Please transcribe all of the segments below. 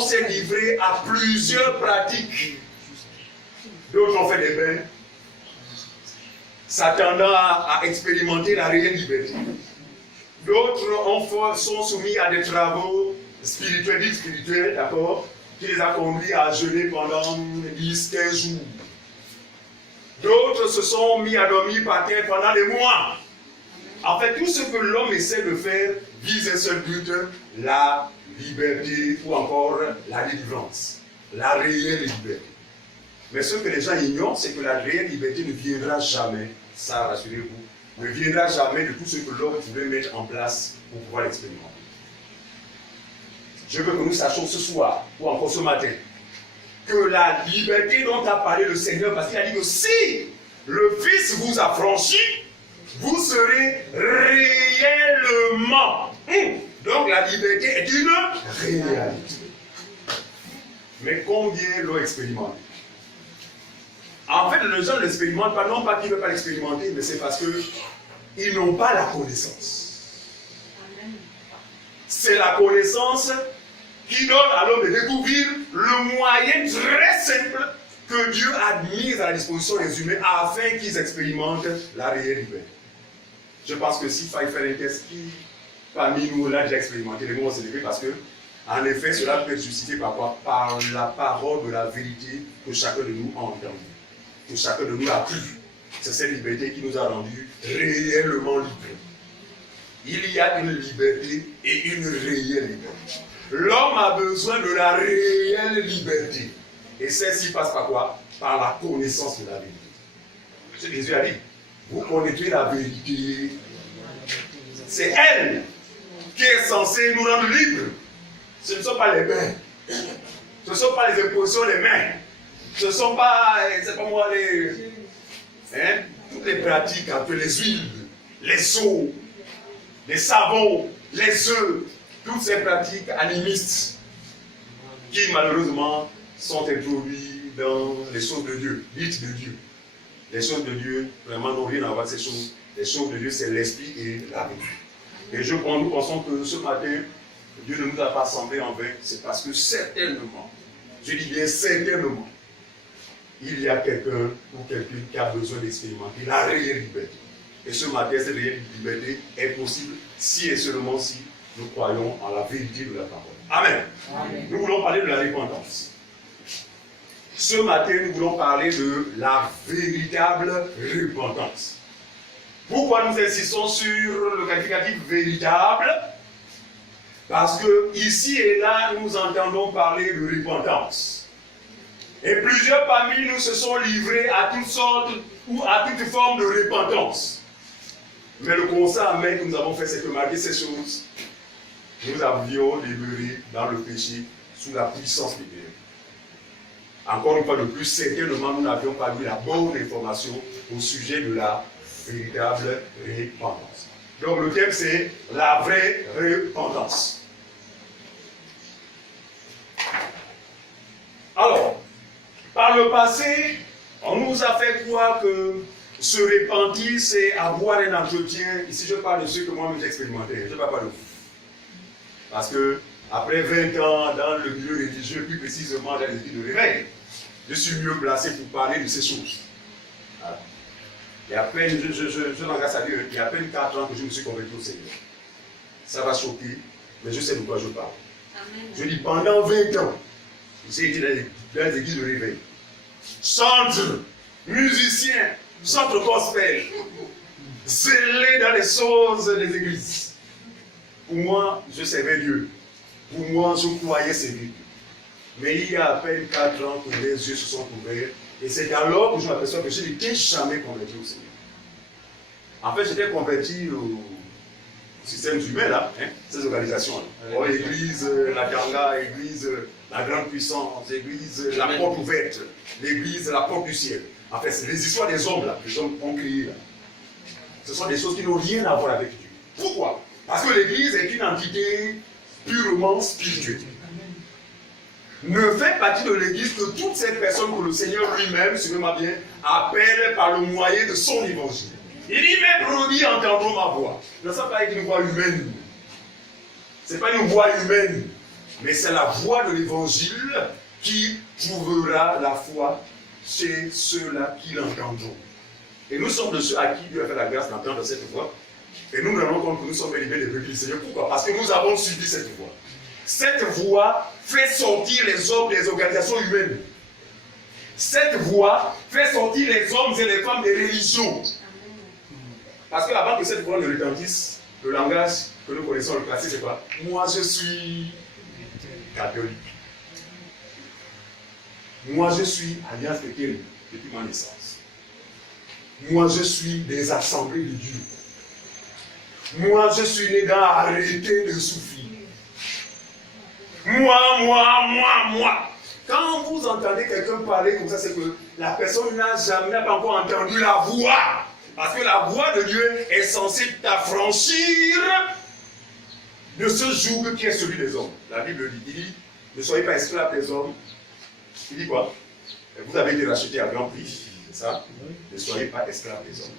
on s'est livré à plusieurs pratiques. D'autres ont fait des bains, s'attendant à expérimenter la réelle liberté. D'autres sont soumis à des travaux spirituels, d'accord, qui les a conduits à jeûner pendant 10-15 jours. D'autres se sont mis à dormir par terre pendant des mois. En fait, tout ce que l'homme essaie de faire vise un seul but, la liberté ou encore la délivrance. La réelle liberté. Mais ce que les gens ignorent, c'est que la réelle liberté ne viendra jamais, ça rassurez-vous, ne viendra jamais de tout ce que l'homme pouvait mettre en place pour pouvoir l'expérimenter. Je veux que nous sachions ce soir, ou encore ce matin, que la liberté dont a parlé le Seigneur, parce qu'il a dit que si le Fils vous a franchi, vous serez réellement. Donc la liberté est une réalité. Mais combien l'ont expérimenté? En fait, les gens ne l'expérimentent pas, non pas qu'ils ne veulent pas l'expérimenter, mais c'est parce qu'ils n'ont pas la connaissance. C'est la connaissance qui donne à l'homme de découvrir le moyen très simple que Dieu a mis à la disposition des humains afin qu'ils expérimentent la réelle liberté. Je pense que s'il fallait faire un test, qui parmi nous l'a déjà expérimenté, les mots vont se lever parce que, en effet, cela peut être justifié par quoi? Par la parole de la vérité que chacun de nous a entendue, que chacun de nous a cru. C'est cette liberté qui nous a rendus réellement libres. Il y a une liberté et une réelle liberté. L'homme a besoin de la réelle liberté. Et celle-ci passe par quoi? Par la connaissance de la vérité. Ce que Jésus a dit. Vous connaîtrez la vérité. C'est elle qui est censée nous rendre libres. Ce ne sont pas les mains. Ce ne sont pas les impositions des mains. Ce ne sont pas, c'est pas moi, toutes les pratiques entre les huiles, les eaux, les savons, les œufs, toutes ces pratiques animistes qui malheureusement sont introduites dans les choses de Dieu, dites de Dieu. Les choses de Dieu, vraiment, n'ont rien à voir avec ces choses. Les choses de Dieu, c'est l'esprit et la vérité. Et nous pensons que ce matin, Dieu ne nous a pas semblé en vain. C'est parce que certainement, je dis bien certainement, il y a quelqu'un ou quelqu'un qui a besoin d'expérimenter la réelle liberté. Et ce matin, cette réelle liberté est possible si et seulement si nous croyons en la vérité de la parole. Amen. Amen. Nous voulons parler de la repentance. Ce matin, nous voulons parler de la véritable repentance. Pourquoi nous insistons sur le qualificatif véritable? Parce que ici et là, nous entendons parler de repentance. Et plusieurs parmi nous se sont livrés à toutes sortes ou à toutes formes de repentance. Mais le constat amer que nous avons fait, c'est que malgré ces choses, nous avions demeuré dans le péché sous la puissance de Dieu. Encore une fois de plus, certainement, nous n'avions pas eu la bonne information au sujet de la véritable repentance. Donc le thème, c'est la vraie repentance. Alors, par le passé, on nous a fait croire que se repentir, c'est avoir un entretien. Ici, je parle de ceux que moi-même j'ai expérimenté. Je ne parle pas de vous. Parce que, après 20 ans dans le milieu religieux, plus précisément dans les églises de réveil, je suis mieux placé pour parler de ces choses. Voilà. Et à peine, je l'engage à Dieu, il y a à peine 4 ans que je me suis converti au Seigneur. Ça va choquer, mais je sais de quoi je parle. Amen. Je dis, pendant 20 ans, j'ai été dans les églises de réveil. Chantre, musicien, chantre gospel, zélé dans les choses des églises. Pour moi, je servais Dieu. Pour moi, je croyais servir Dieu. Mais il y a à peine 4 ans que les yeux se sont ouverts. Et c'est alors que je m'aperçois que je n'étais jamais converti au Seigneur. En fait, j'étais converti au système humain, là, ces organisations. Là. L'église, la Ganga, l'église, la grande puissance, l'église, la porte ouverte, l'église, la porte du ciel. En fait, c'est les histoires des hommes, là, que les hommes ont créées, là. Ce sont des choses qui n'ont rien à voir avec Dieu. Pourquoi? Parce que l'église est une entité purement spirituelle. Ne fait partie de l'église que toutes ces personnes que le Seigneur lui-même, suivez-moi bien, appelle par le moyen de son évangile. Il dit, mes brebis entendront ma voix. Ne, ça pas être une voix humaine. Ce n'est pas une voix humaine. Mais c'est la voix de l'évangile qui trouvera la foi chez ceux-là qui l'entendront. Et nous sommes de ceux à qui Dieu a fait la grâce d'entendre cette voix. Et nous nous rendons compte que nous sommes élevés des brebis du Seigneur. Pourquoi? Parce que nous avons suivi cette voix. Cette voix fait sortir les hommes des organisations humaines. Cette voix fait sortir les hommes et les femmes des religions. Parce qu'avant que cette voix ne retentisse, le langage que nous connaissons, le classique, c'est quoi? Moi, je suis catholique. Moi, je suis alliance chrétienne depuis ma naissance. Moi, je suis des assemblées de Dieu. Moi, je suis né dans arrêter de souffrir. Moi. Quand vous entendez quelqu'un parler comme ça, c'est que la personne n'a pas encore entendu la voix. Parce que la voix de Dieu est censée t'affranchir de ce joug qui est celui des hommes. La Bible dit, il dit, ne soyez pas esclaves des hommes. Il dit quoi? Vous avez été rachetés à grand prix, c'est ça? Ne soyez pas esclaves des hommes.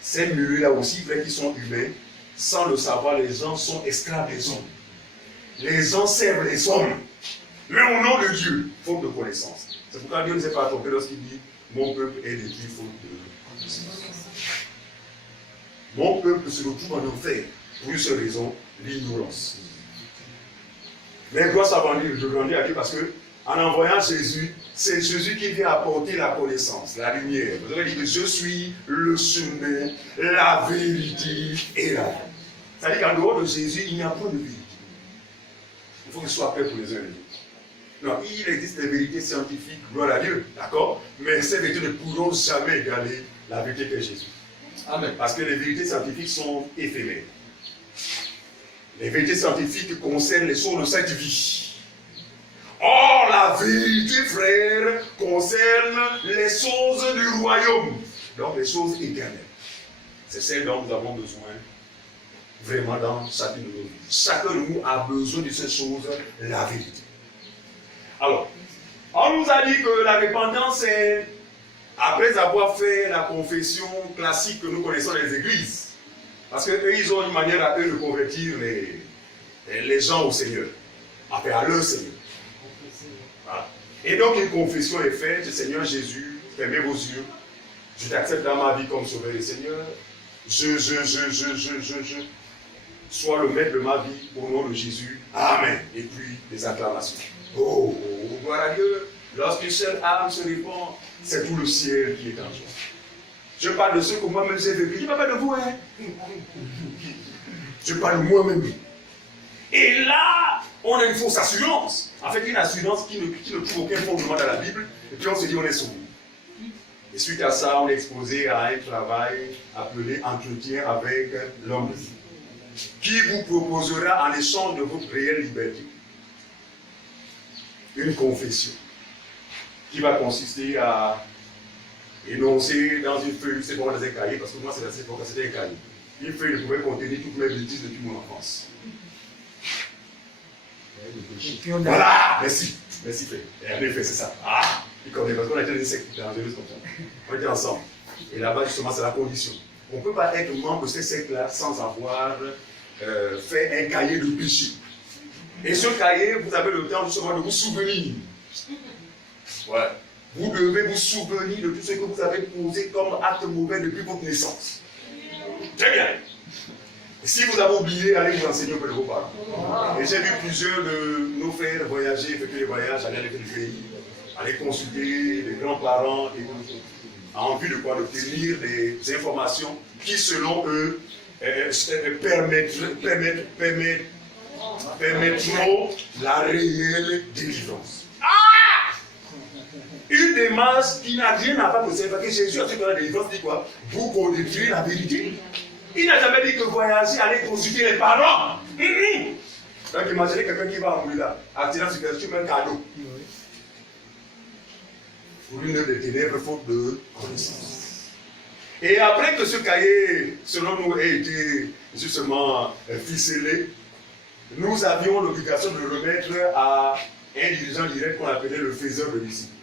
Ces milieux-là aussi, vrai qu'ils sont humains, sans le savoir, les gens sont esclaves des hommes. Les gens servent les hommes. Mais au nom de Dieu, faute de connaissance. C'est pourquoi Dieu ne s'est pas trompé lorsqu'il dit mon peuple est détruit faute de connaissance. Mon peuple se retrouve en enfer pour une seule raison, l'ignorance. Mais grâce à Dieu, je grandis à Dieu parce que en envoyant Jésus, c'est Jésus qui vient apporter la connaissance, la lumière. Vous avez dit que je suis le chemin, la vérité et la vie. C'est-à-dire qu'en dehors de Jésus, il n'y a pas de vérité. Il faut qu'il soit prêt pour les uns et les autres. Non, il existe des vérités scientifiques, gloire à Dieu, d'accord? Mais ces vérités ne pourront jamais égaler la vérité qu'est Jésus. Amen. Parce que les vérités scientifiques sont éphémères. Les vérités scientifiques concernent les choses de cette vie. Or, la vérité, frère, concerne les choses du royaume. Donc, les choses éternelles. C'est celle dont nous avons besoin vraiment dans chacune de nos vies. Chacun de nous a besoin de ces choses, la vérité. Alors, on nous a dit que la repentance est, après avoir fait la confession classique que nous connaissons dans les églises, parce qu'eux, ils ont une manière à eux de convertir les gens au Seigneur, à leur Seigneur. Voilà. Et donc une confession est faite, Seigneur Jésus, fermez vos yeux, je t'accepte dans ma vie comme sauveur et Seigneur, sois le maître de ma vie au nom de Jésus, Amen. Et puis des acclamations. Oh, gloire à Dieu, lorsqu'une seule âme se répand, c'est tout le ciel qui est en joie. Je parle de ceux que moi-même j'ai vécu, je ne parle pas de vous, hein. Je parle de moi-même. Et là, on a une fausse assurance. En fait, une assurance qui ne trouve aucun fondement dans la Bible, et puis on se dit on est sauvé. Et suite à ça, on est exposé à un travail appelé entretien avec l'homme, qui vous proposera en échange de votre réelle liberté une confession qui va consister à énoncer dans une feuille, c'est pas dans un cahier, parce que moi c'est assez fort, c'était un cahier. Une feuille ne pouvait contenir toutes mes bêtises depuis mon enfance. Voilà, merci frère. Et en effet, c'est ça. Ah, il connaît parce qu'on a été des sectes dangereuses comme ça. On était ensemble. Et là-bas, justement, c'est la condition. On ne peut pas être membre de ces sectes-là sans avoir fait un cahier de péché. Et ce cahier, vous avez le temps justement de vous souvenir. Ouais. Vous devez vous souvenir de tout ce que vous avez posé comme acte mauvais depuis votre naissance. Très bien. Et si vous avez oublié, allez vous enseigner auprès de vos parents. Et j'ai vu plusieurs de nos frères voyager, effectuer des voyages, aller à l'autre pays, aller consulter les grands-parents, en vue de quoi? D'obtenir des informations qui, selon eux, permettront la réelle délivrance. Ah! Une démarche qui n'a rien à voir avec ça, parce que Jésus a dit que la délivrance dit quoi? Vous connaîtrez la vérité. Il n'a jamais dit que voyager, aller consulter les parents. Donc imaginez quelqu'un qui va en là, attirant sur quelque chose, un cadeau. Pour une œuvre de ténèbres, faute de connaissance. Et après que ce cahier, selon nous, ait été justement ficelé, nous avions l'obligation de le remettre à un dirigeant direct qu'on appelait le faiseur de disciples.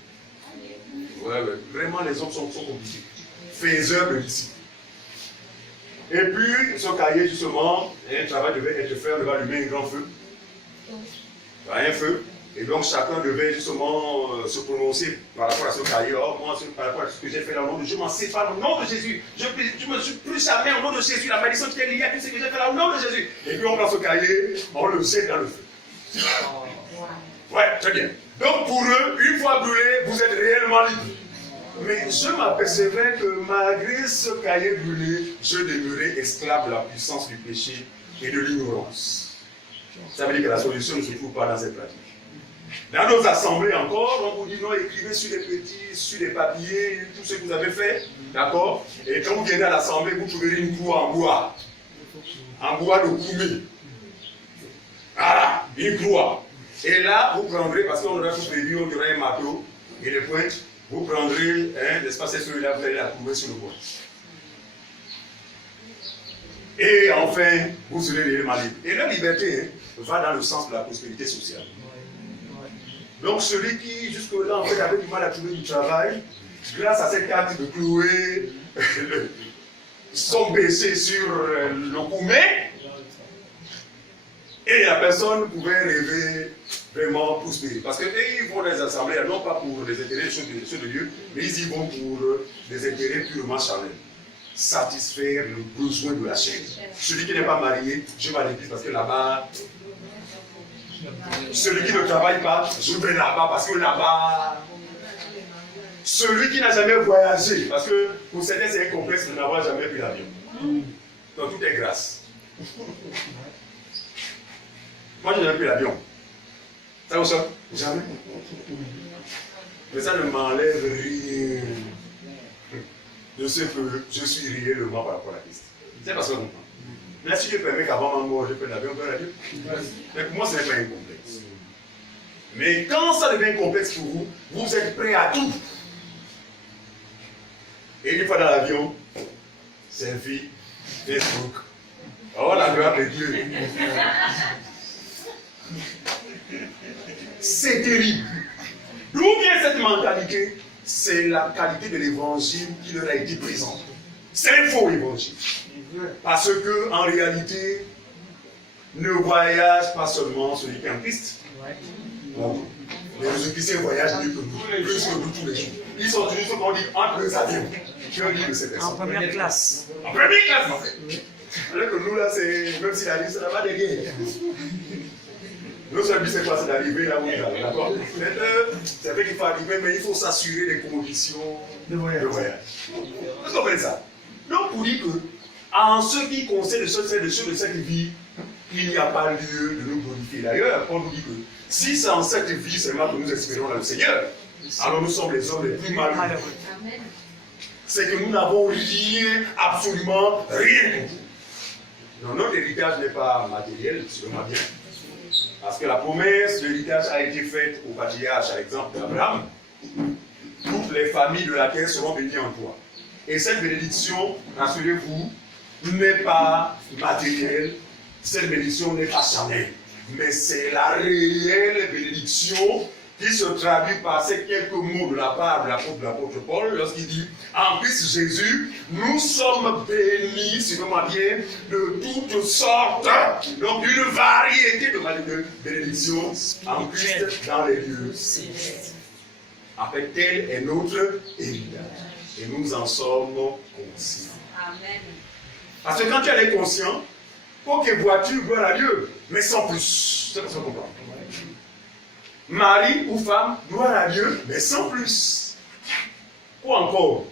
Ouais, vraiment, les hommes sont compliqués. Faiseur de disciples. Et puis, ce cahier, justement, un travail devait être fait, on devait allumer un grand feu. Un feu. Et donc chacun devait justement se prononcer par rapport à ce cahier. Oh, moi, par rapport à ce que j'ai fait là, au nom de Dieu, je m'en sépare au nom de Jésus. Je ne me suis plus jamais au nom de Jésus. La malédiction qui est liée à tout ce que j'ai fait là, au nom de Jésus. Et puis on prend ce cahier, on le jette dans le feu. Ouais, très bien. Donc pour eux, une fois brûlé, vous êtes réellement libre. Mais je m'apercevais que malgré ce cahier brûlé, je demeurais esclave de la puissance du péché et de l'ignorance. Ça veut dire que la solution ne se trouve pas dans cette pratique. Dans nos assemblées encore, on vous dit non, écrivez sur des papiers, tout ce que vous avez fait, d'accord? Et quand vous viendez à l'assemblée, vous trouverez une croix en bois de koumé. Voilà, une croix. Et là, vous prendrez, parce qu'on aura tout prévu, on aura un marteau et des pointes, vous prendrez, n'est-ce pas, c'est celui-là, vous allez la trouver sur le bois. Et enfin, vous serez réellement libre. Et la liberté va dans le sens de la prospérité sociale. Donc celui qui jusque-là en fait avait du mal à trouver du travail, grâce à cette carte de clouer son PC sur le koumé, et la personne pouvait rêver vraiment prospérer. Parce qu'ils vont dans les assemblées, non pas pour les intérêts des choses de Dieu, mais ils y vont pour des intérêts purement charnels. Satisfaire le besoin de la chair. Celui qui n'est pas marié, je vais à l'église parce que là-bas, celui qui ne travaille pas, je vais là-bas parce que là-bas, celui qui n'a jamais voyagé, parce que pour certains c'est un complexe de n'avoir jamais pris l'avion. Donc tout est grâce. Moi je n'ai jamais pris l'avion. Ça vous sort? Jamais. Mais ça ne m'enlève rien de ce que je suis réellement par rapport à Christ. C'est parce que je comprends. Mais si Dieu permet qu'avant ma mort, je prenne l'avion, on Dieu. Mais pour moi, ce n'est pas un complexe. Mais quand ça devient un complexe pour vous, vous êtes prêts à tout. Et une fois dans l'avion, selfie, Facebook. Oh la gloire de Dieu. C'est terrible. D'où vient cette mentalité? C'est la qualité de l'évangile qui leur a été présente. C'est un faux évangile. Parce que, en réalité, ne voyage pas seulement celui qui est en Christ. Bon, les Jésus-Chrétiens voyagent mieux que nous, plus que nous tous les jours. Ils sont toujours ce qu'on dit entre les avions. Je dis de ces personnes. En première classe. En première classe, en fait. Alors que nous, là, c'est même si la liste, ça n'a pas de guerre. Notre seul but, c'est quoi? C'est d'arriver là où il est. D'accord? C'est vrai qu'il faut arriver, mais il faut s'assurer des conditions de voyage. Vous comprenez ça? Donc, pour dire que, en ce qui concerne les choses de cette vie, il n'y a pas lieu de nous glorifier. D'ailleurs, on nous dit que si c'est en cette vie seulement que nous espérons dans le Seigneur, alors nous sommes les hommes les plus malheureux. C'est que nous n'avons rien, absolument rien. Non, notre héritage n'est pas matériel, sûrement bien. Parce que la promesse de l'héritage a été faite au patriarche, à l'exemple d'Abraham. Toutes les familles de la terre seront bénies en toi. Et cette bénédiction, rassurez-vous, n'est pas matérielle, cette bénédiction n'est pas charnelle. Mais c'est la réelle bénédiction qui se traduit par ces quelques mots de la part de l'apôtre Paul lorsqu'il dit en Christ Jésus, nous sommes bénis, si vous m'en bien, de toutes sortes, donc d'une variété de bénédictions en Christ dans les lieux célestes. En fait, tel est notre héritage. Et nous en sommes conscients. Amen. Parce que quand tu es conscient, ok, vois-tu, gloire à Dieu, mais sans plus. C'est ce qu'on comprend. Mari ou femme, gloire à Dieu, mais sans plus. Quoi encore?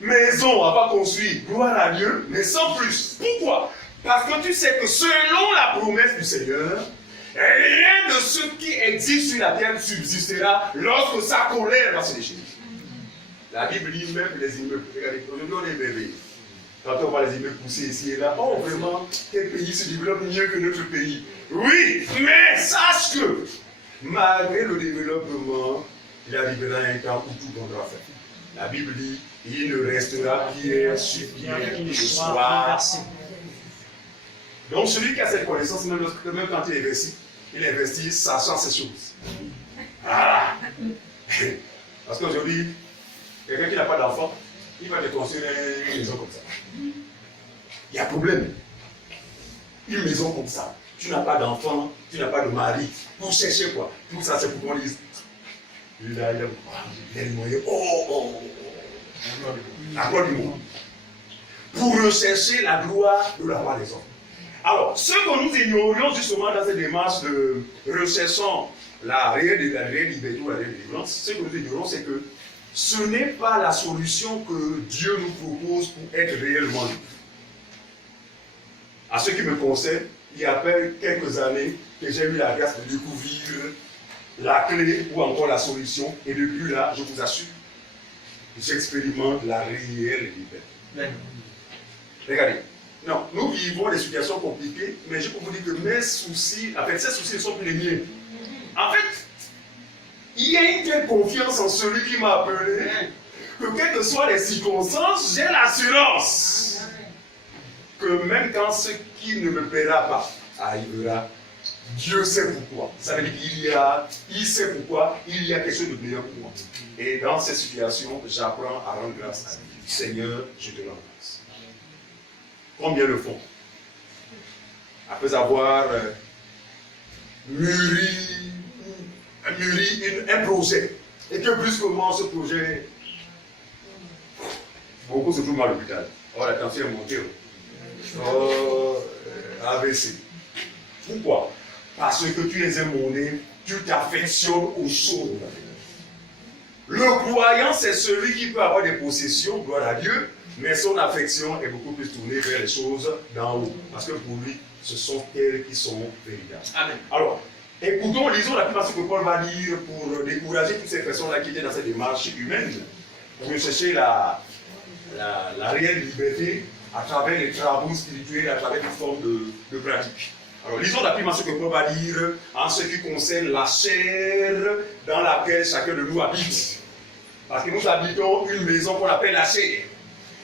Maison à pas construire, gloire à Dieu, mais sans plus. Pourquoi? Parce que tu sais que selon la promesse du Seigneur, rien de ce qui existe sur la terre subsistera lorsque sa colère va se déchirer. La Bible dit même les immeubles. Regardez, aujourd'hui on est bébés. Quand on voit les immeubles pousser ici et là, oh vraiment, quel pays se développe mieux que notre pays. Oui, mais sache que malgré le développement, il arrivera un temps où tout viendra faire. La Bible dit, il ne restera pierre sur pierre le soir. Donc celui qui a cette connaissance, même quand il investit sachant ces choses. Ah. Parce qu'aujourd'hui, quelqu'un qui n'a pas d'enfant, il va te construire une maison comme ça. Il y a problème. Une maison comme ça. tu n'as pas d'enfant, tu n'as pas de mari. Pour chercher quoi? Tout ça, c'est pour qu'on dise. Il a le moyen. La gloire du monde. Pour rechercher la gloire de la part des hommes. Alors, ce que nous ignorions justement dans cette démarche de recherchant la réelle liberté ou la réelle délivrance, ce que nous ignorons, c'est que ce n'est pas la solution que Dieu nous propose pour être réellement libre. À ce qui me concerne, il y a à peine quelques années que j'ai eu la grâce de découvrir la clé ou encore la solution, et depuis là, je vous assure, j'expérimente la réelle liberté. Regardez, non, nous vivons des situations compliquées, mais je peux vous dire que mes soucis, en fait, ces soucis ne sont plus les miens. En fait, il y a une telle confiance en celui qui m'a appelé, que quelles que soient les circonstances, j'ai l'assurance que même quand ce qui ne me plaira pas arrivera, Dieu sait pourquoi. Ça veut dire qu'il sait pourquoi, il y a quelque chose de meilleur pour moi. Et dans ces situations, j'apprends à rendre grâce à Dieu. Seigneur, je te rends grâce. Combien le font? Après avoir mûri un projet, et que plus comment ce projet, beaucoup se trouvent mal à l'hôpital. Oh, la tension est montée. Oh, AVC. Pourquoi? Parce que tu es un monnaie, tu t'affectionnes aux choses de la vie. Le croyant, c'est celui qui peut avoir des possessions, gloire à Dieu, mais son affection est beaucoup plus tournée vers les choses d'en haut. Parce que pour lui, ce sont elles qui sont véritables. Amen. Alors, écoutons, lisons la plupart de ce que Paul va dire pour décourager toutes ces personnes-là qui étaient dans cette démarche humaine, pour chercher la réelle liberté à travers les travaux spirituels, à travers toutes formes de pratiques. Alors, lisons la plupart de ce que Paul va dire en ce qui concerne la chair dans laquelle chacun de nous habite. Parce que nous habitons une maison qu'on appelle la chair.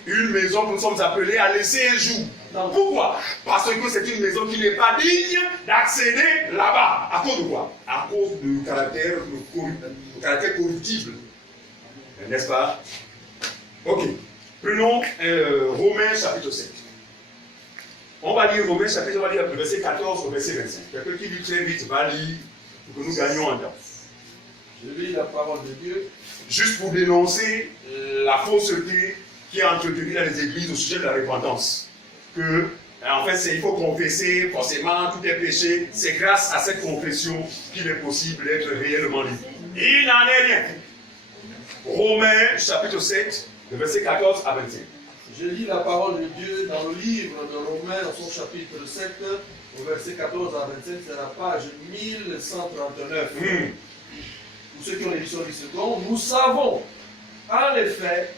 Une maison que nous sommes appelés à laisser un jour. Pourquoi? Parce que c'est une maison qui n'est pas digne d'accéder là-bas. À cause de quoi? À cause du caractère corruptible. N'est-ce pas? Ok. Prenons Romains chapitre 7. On va lire Romains chapitre, on va lire le verset 14 au verset 25. Quelqu'un qui lit très vite va lire pour que nous gagnions en temps. Je lis la parole de Dieu. Juste pour dénoncer la fausseté qui est entretenue dans les églises au sujet de la repentance. Que, en fait, il faut confesser, forcément, tout est péché. C'est grâce à cette confession qu'il est possible d'être réellement libre. Il n'en est rien. Romains chapitre 7, le verset 14 à 25. Je lis la parole de Dieu dans le livre de Romains, dans son chapitre 7, au verset 14 à 25, c'est la page 1139. Pour ceux qui ont l'édition du second, nous savons en effet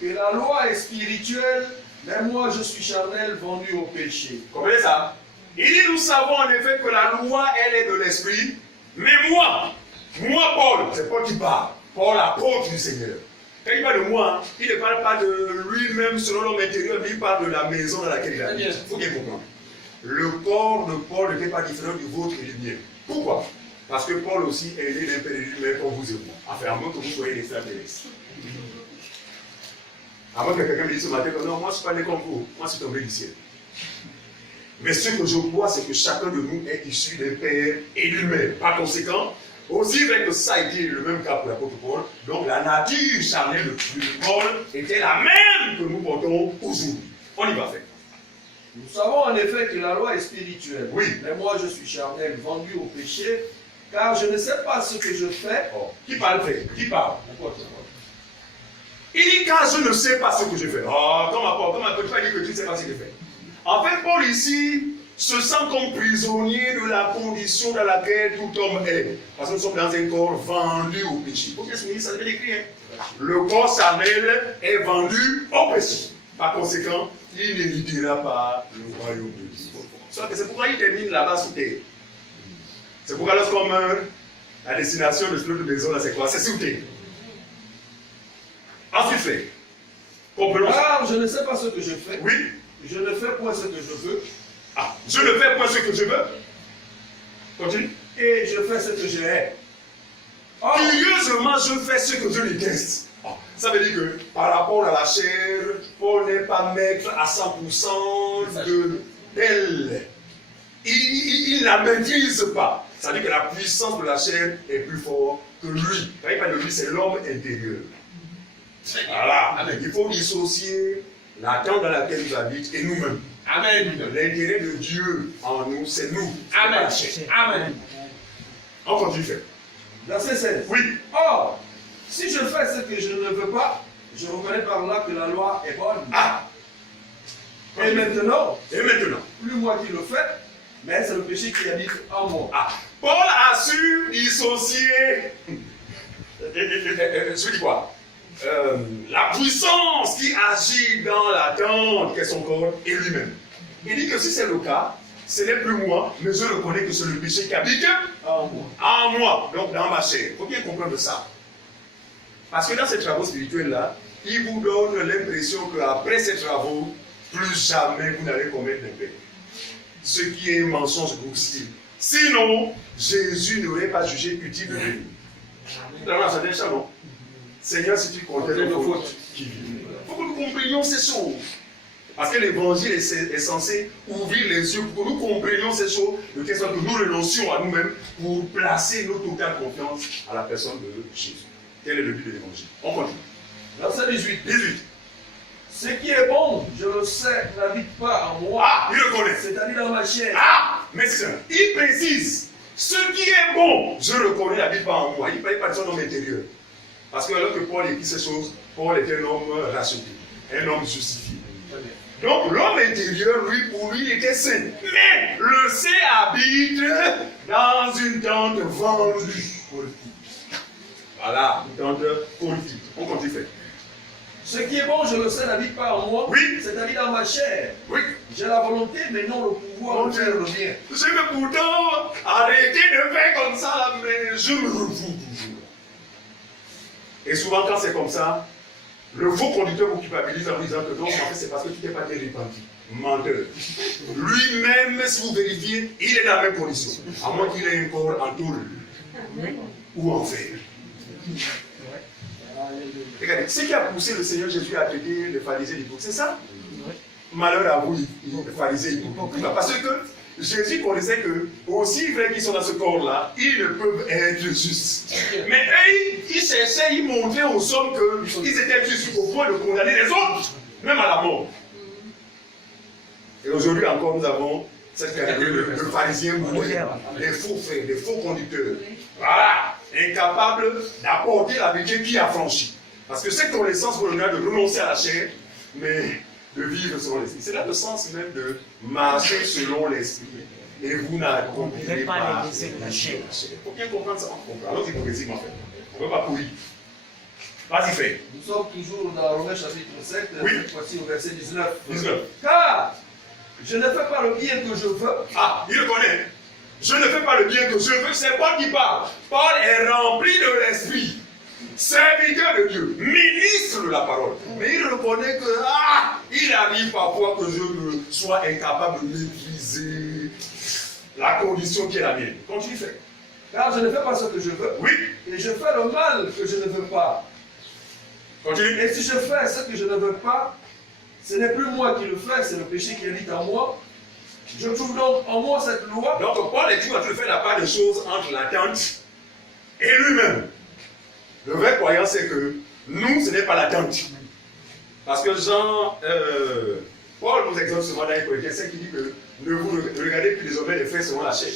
que la loi est spirituelle, mais moi je suis charnel, vendu au péché. Comprenez ça? Il dit, nous savons en effet que la loi, elle est de l'esprit, mais moi, Paul, c'est Paul qui parle, Paul, apôtre du Seigneur. Quand il parle de moi, il ne parle pas de lui-même selon l'homme intérieur, mais il parle de la maison dans laquelle il habite. Il faut bien comprendre. Le corps de Paul n'était pas différent du vôtre et du mien. Pourquoi? Parce que Paul aussi est né d'un père humain comme vous et moi. Enfin, à moins que vous soyez des frères d'Élix. À moins que quelqu'un me dise ce matin que non, moi je ne suis pas né comme vous, moi je suis tombé du ciel. Mais ce que je vois, c'est que chacun de nous est issu d'un père et d'une mère. Par conséquent, aussi vrai que ça a été le même cas pour l'apôtre Paul, donc la nature charnelle de Paul était la même que nous portons aujourd'hui. On y va faire. Nous savons en effet que la loi est spirituelle. Oui. Mais moi je suis charnel, vendu au péché, car je ne sais pas ce que je fais. Oh. Qui parle fait? Qui parle? Il dit car je ne sais pas ce que je fais. Oh, comment peut-tu pas dire que tu ne sais pas ce que je fais? En fait, Paul ici se sent comme prisonnier de la condition dans laquelle tout homme est. Parce que nous sommes dans un corps vendu au péché. Pour bien souligner, ça devait l'écrire. Le corps charnel est vendu au péché. Par conséquent, il n'héritera pas le royaume de Dieu. C'est pourquoi il termine là-bas sous terre. C'est pourquoi lorsqu'on meurt, la destination de ce de maison là, c'est quoi? C'est sous terre. Ensuite, fait. Comprenons. Car je ne sais pas ce que je fais. Oui. Je ne fais point ce que je veux. Ah, je ne fais point ce que je veux. Continue. Et je fais ce que je hais. Curieusement, je fais ce que je déteste. Ça veut dire que par rapport à la chair, Paul n'est pas maître à 100% d'elle. il ne la maîtrise pas. Ça veut dire que la puissance de la chair est plus forte que lui. Quand il parle de lui, c'est l'homme intérieur. Voilà. Il faut dissocier la tente dans laquelle nous habitons et nous-mêmes. Amen. L'intérêt de Dieu en nous, c'est nous. Amen. Amen. On continue. Verset 16. Oui. Or, si je fais ce que je ne veux pas, je reconnais par là que la loi est bonne. Ah. Et maintenant, Et plus moi qui le fais, mais c'est le péché qui habite en moi. Ah. Paul a su dissocier. Je dis quoi? La puissance qui agit dans la tente, qu'est son corps, et lui-même. Il dit que si c'est le cas, ce n'est plus moi, mais je reconnais que c'est le péché qui habite en moi, donc dans ma chair. Il faut bien comprendre ça. Parce que dans ces travaux spirituels-là, il vous donne l'impression qu'après ces travaux, plus jamais vous n'allez commettre de péché. Ce qui est un mensonge grossier. Sinon, Jésus n'aurait pas jugé utile de venir. C'est un chalon. Seigneur, si tu comptais nos fautes qui vivent. Il faut que nous comprenions ces choses. Parce que l'évangile est censé ouvrir les yeux pour que nous comprenions ces choses, de telle sorte que nous renoncions à nous-mêmes pour placer notre totale confiance à la personne de Jésus. Quel est le but de l'évangile? On continue. Verset 18. 18. Ce qui est bon, je le sais, n'habite pas en moi. Ah, il le connaît. C'est-à-dire dans ma chair. Ah, mais c'est ça. Il précise. Ce qui est bon, je le connais, n'habite pas en moi. Il ne parle pas de son homme intérieur. Parce que alors que Paul écrit ces choses, Paul est un homme racheté, un homme justifié. Donc l'homme intérieur, lui, pour lui, il était saint. Mais le saint habite dans une tente vendue. Voilà, une tente politique. On continue. Ce qui est bon, je le sais, n'habite pas en moi. Oui. C'est-à-dire dans ma chair. Oui. J'ai la volonté, mais non le pouvoir de faire le bien. Je veux pourtant arrêter de faire comme ça, mais je me refous toujours. Et souvent, quand c'est comme ça, le faux conducteur vous culpabilise en disant que non, en fait, c'est parce que tu t'es pas bien repenti. Menteur. Lui-même, si vous vérifiez, il est dans la même condition. À moins qu'il ait un corps en tôle ou en fer. Regardez, ce qui a poussé le Seigneur Jésus à traiter les pharisiens d'hypocrites, c'est ça? Malheur à vous, les pharisiens hypocrites. Parce que Jésus connaissait que, aussi vrai qu'ils sont dans ce corps-là, ils ne peuvent être justes. Mais eux, ils cherchaient, ils montraient aux hommes qu'ils étaient justes au point de condamner les autres, même à la mort. Et aujourd'hui encore, nous avons cette catégorie de pharisiens modernes, des faux frères, des faux conducteurs. Voilà, incapables d'apporter la vérité qui a franchi. Parce que cette connaissance vous donnera de renoncer à la chair, mais de vivre selon l'esprit. C'est là le sens même de marcher selon l'esprit. Et vous n'accomplirez pas la chair. Il faut bien comprendre ça. On comprend. Alors, hypocrisie, en fait. On ne peut pas pourrir. Vas-y, fais. Nous sommes toujours dans Romains chapitre 7, Oui. cette fois-ci au verset 19. 19. Car je ne fais pas le bien que je veux. Ah, il le connaît. Je ne fais pas le bien que je veux. C'est Paul qui parle. Paul est rempli de l'esprit. Serviteur de Dieu, ministre de la parole. Mais il reconnaît que, il arrive parfois que je ne sois incapable de maîtriser la condition qui est la mienne. Continue, faire. Car je ne fais pas ce que je veux. Oui. Et je fais le mal que je ne veux pas. Continue. Et si je fais ce que je ne veux pas, ce n'est plus moi qui le fais, c'est le péché qui habite en moi. Je trouve donc en moi cette loi. Donc, Paul est en train de faire la part des choses entre l'attente et lui-même. Le vrai croyant, c'est que nous, ce n'est pas l'attente. Parce que Paul nous exhorte souvent dans les Corinthiens 5 qui dit que ne vous regardez plus désormais les faits selon la chair,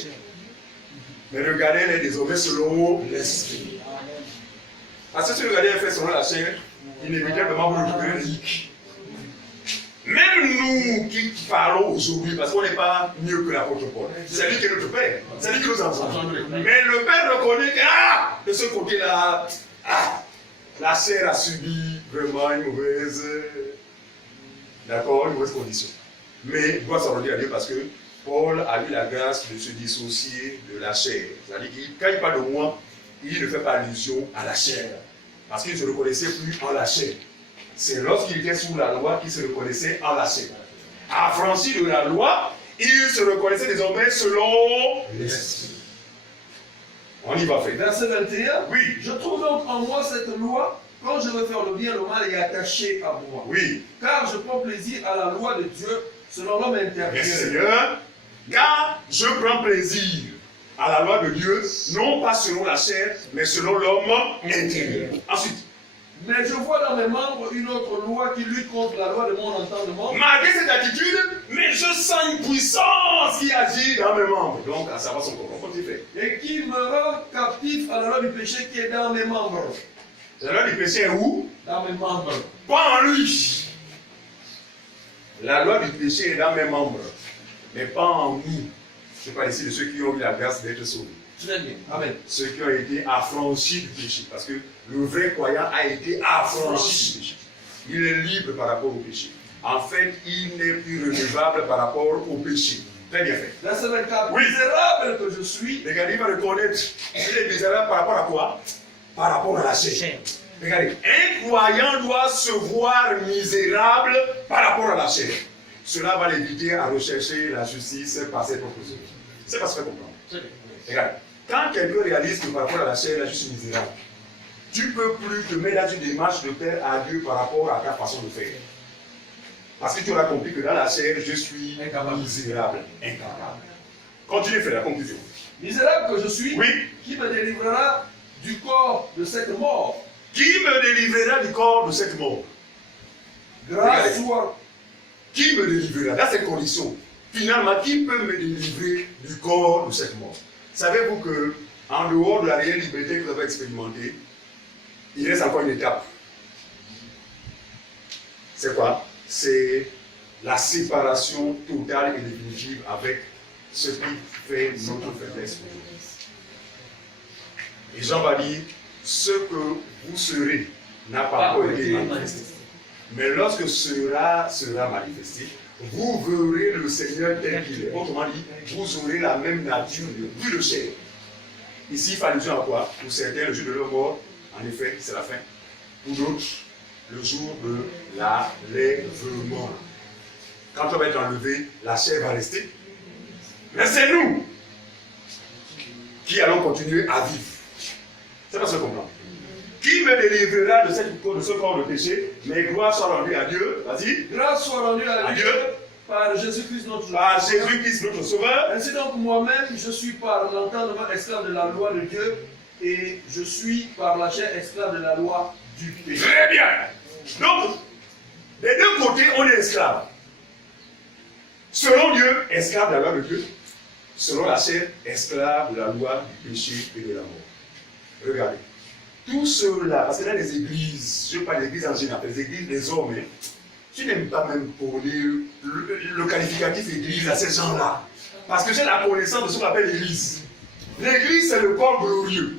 mais regardez-les désormais selon l'esprit. Parce que si vous regardez les faits selon la chair, inévitablement vous récupérez les hic. Même nous qui parlons aujourd'hui, parce qu'on n'est pas mieux que l'apôtre Paul, c'est lui qui est notre Père, c'est lui qui nous enseigne. Mais le Père reconnaît que de ce côté-là, la chair a subi vraiment une mauvaise, une mauvaise condition. Mais il doit s'en rendre à Dieu parce que Paul a eu la grâce de se dissocier de la chair. C'est-à-dire que quand il parle de moi, il ne fait pas allusion à la chair. Parce qu'il ne se reconnaissait plus en la chair. C'est lorsqu'il était sous la loi qu'il se reconnaissait en la chair. Affranchi de la loi, il se reconnaissait désormais selon l'esprit. On y va faire. Verset 21. Oui. Je trouve donc en moi cette loi. Quand je veux faire le bien, le mal est attaché à moi. Oui. Car je prends plaisir à la loi de Dieu selon l'homme intérieur. Merci Seigneur. Car je prends plaisir à la loi de Dieu, non pas selon la chair, mais selon l'homme intérieur. Ensuite, Mais je vois dans mes membres une autre loi qui lutte contre la loi de mon entendement. malgré cette attitude, mais je sens une puissance qui agit dans mes membres. Donc, à savoir son corps. Comment tu fais? Et qui me rend captif à la loi du péché qui est dans mes membres. La loi du péché est où? Dans mes membres. Pas en lui. La loi du péché est dans mes membres, mais pas en nous. Je parle ici de ceux qui ont eu la grâce d'être sauvés. Très bien. Amen. Ceux qui ont été affranchis du péché. Parce que le vrai croyant a été affranchi du péché. Il est libre par rapport au péché. En fait, il n'est plus redevable par rapport au péché. Très bien fait. Verset 24. Oui. Misérable que je suis. Regardez, il va reconnaître. Il est misérable par rapport à quoi? Par rapport à la chair. Regardez, un croyant doit se voir misérable par rapport à la chair. Cela va l'éviter à rechercher la justice par ses propres œuvres. C'est pas ce que je comprends. Regarde, quand quelqu'un réalise que par rapport à la chair, là, je suis misérable, tu ne peux plus te mettre dans une démarche de plaire à Dieu par rapport à ta façon de faire. Parce que tu auras compris que dans la chair, je suis misérable, incapable. Continue, faire la conclusion. Misérable que je suis. Oui. Qui me délivrera du corps de cette mort. Qui me délivrera du corps de cette mort? Grâce soit. Qui me délivrera? Dans ces conditions, finalement, qui peut me délivrer du corps de cette mort? Savez-vous que, en dehors de la réelle liberté que vous avez expérimentée, il reste encore une étape. C'est quoi? C'est la séparation totale et définitive avec ce qui fait notre faiblesse. Et Jean va dire, ce que vous serez n'a pas encore été manifesté. Mais lorsque cela sera manifesté, vous verrez le Seigneur tel qu'il est. Autrement dit, vous aurez la même nature, plus de chair. Ici, il fait allusion à quoi? Pour certains, le jour de leur mort, en effet, c'est la fin. Pour d'autres, le jour de l'enlèvement. Quand on va être enlevé, la chair va rester. Mais c'est nous qui allons continuer à vivre. C'est pas ce qu'on comprend. Qui me délivrera de ce corps de péché? Mais gloire soit rendue à Dieu. Vas-y. Grâce soit rendue à Dieu. Par Jésus-Christ notre Sauveur. Par Jésus-Christ notre Sauveur. Ainsi donc moi-même, je suis par l'entendement esclave de la loi de Dieu et je suis par la chair esclave de la loi du péché. Très bien. Donc, des deux côtés, on est esclave. Selon Dieu, esclave de la loi de Dieu. Selon la chair, esclave de la loi du péché et de la mort. Regardez. Tout cela, parce que dans les églises, je parle d'églises en général, les églises des hommes, hein, tu n'aimes pas même donner le qualificatif église à ces gens-là. Parce que j'ai la connaissance de ce qu'on appelle l'église. L'église, c'est le corps glorieux.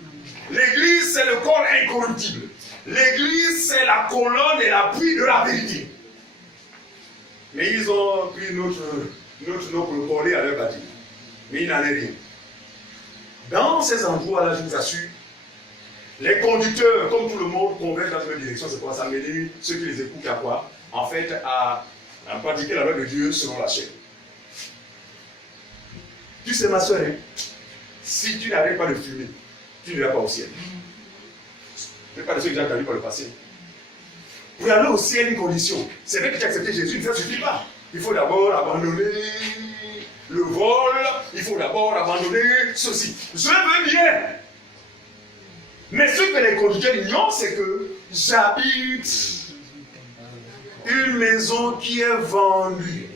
L'église, c'est le corps incorruptible. L'église, c'est la colonne et l'appui de la vérité. Mais ils ont pris notre nom pour le coller à leur bâtiment. Mais il n'en est rien. Dans ces endroits-là, je vous assure, les conducteurs, comme tout le monde, convergent dans une direction. C'est quoi? Ça m'aider ceux qui les écoutent à quoi? En fait, à pratiquer la loi de Dieu selon la chair. Tu sais, ma soeur, hein, si tu n'arrêtes pas de fumer, tu n'iras pas au ciel. Je ne sais pas de ceux que j'ai entendus par le passé. Pour aller au ciel, une condition. C'est vrai que tu as accepté Jésus, mais ça ne suffit pas. Il faut d'abord abandonner le vol, il faut d'abord abandonner ceci. Je veux bien. Mais ce que les conducteurs ignorent, c'est que j'habite une maison qui est vendue.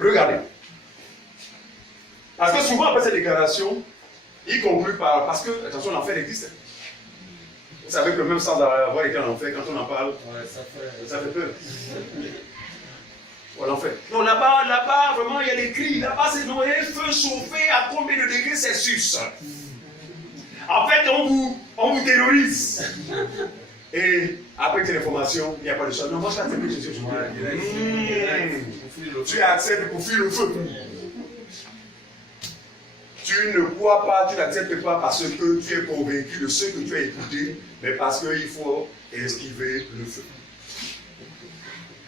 Regardez. Parce que souvent, après cette déclaration, il conclut par... Parce que, attention, l'enfer existe. Vous savez que même sans avoir été en enfer, quand on en parle, ça fait peur. Voilà, en fait. Non, là-bas, vraiment, il y a des cris. Là-bas, c'est Noé, feu chauffé à combien de degrés Celsius. En fait, on vous terrorise. Et après cette information, il n'y a pas de choix. Non, moi, je vais accepter Jésus. Tu acceptes pour fuir le feu. Tu ne crois pas, tu n'acceptes pas parce que tu es convaincu de ce que tu as écouté, mais parce qu'il faut esquiver le feu.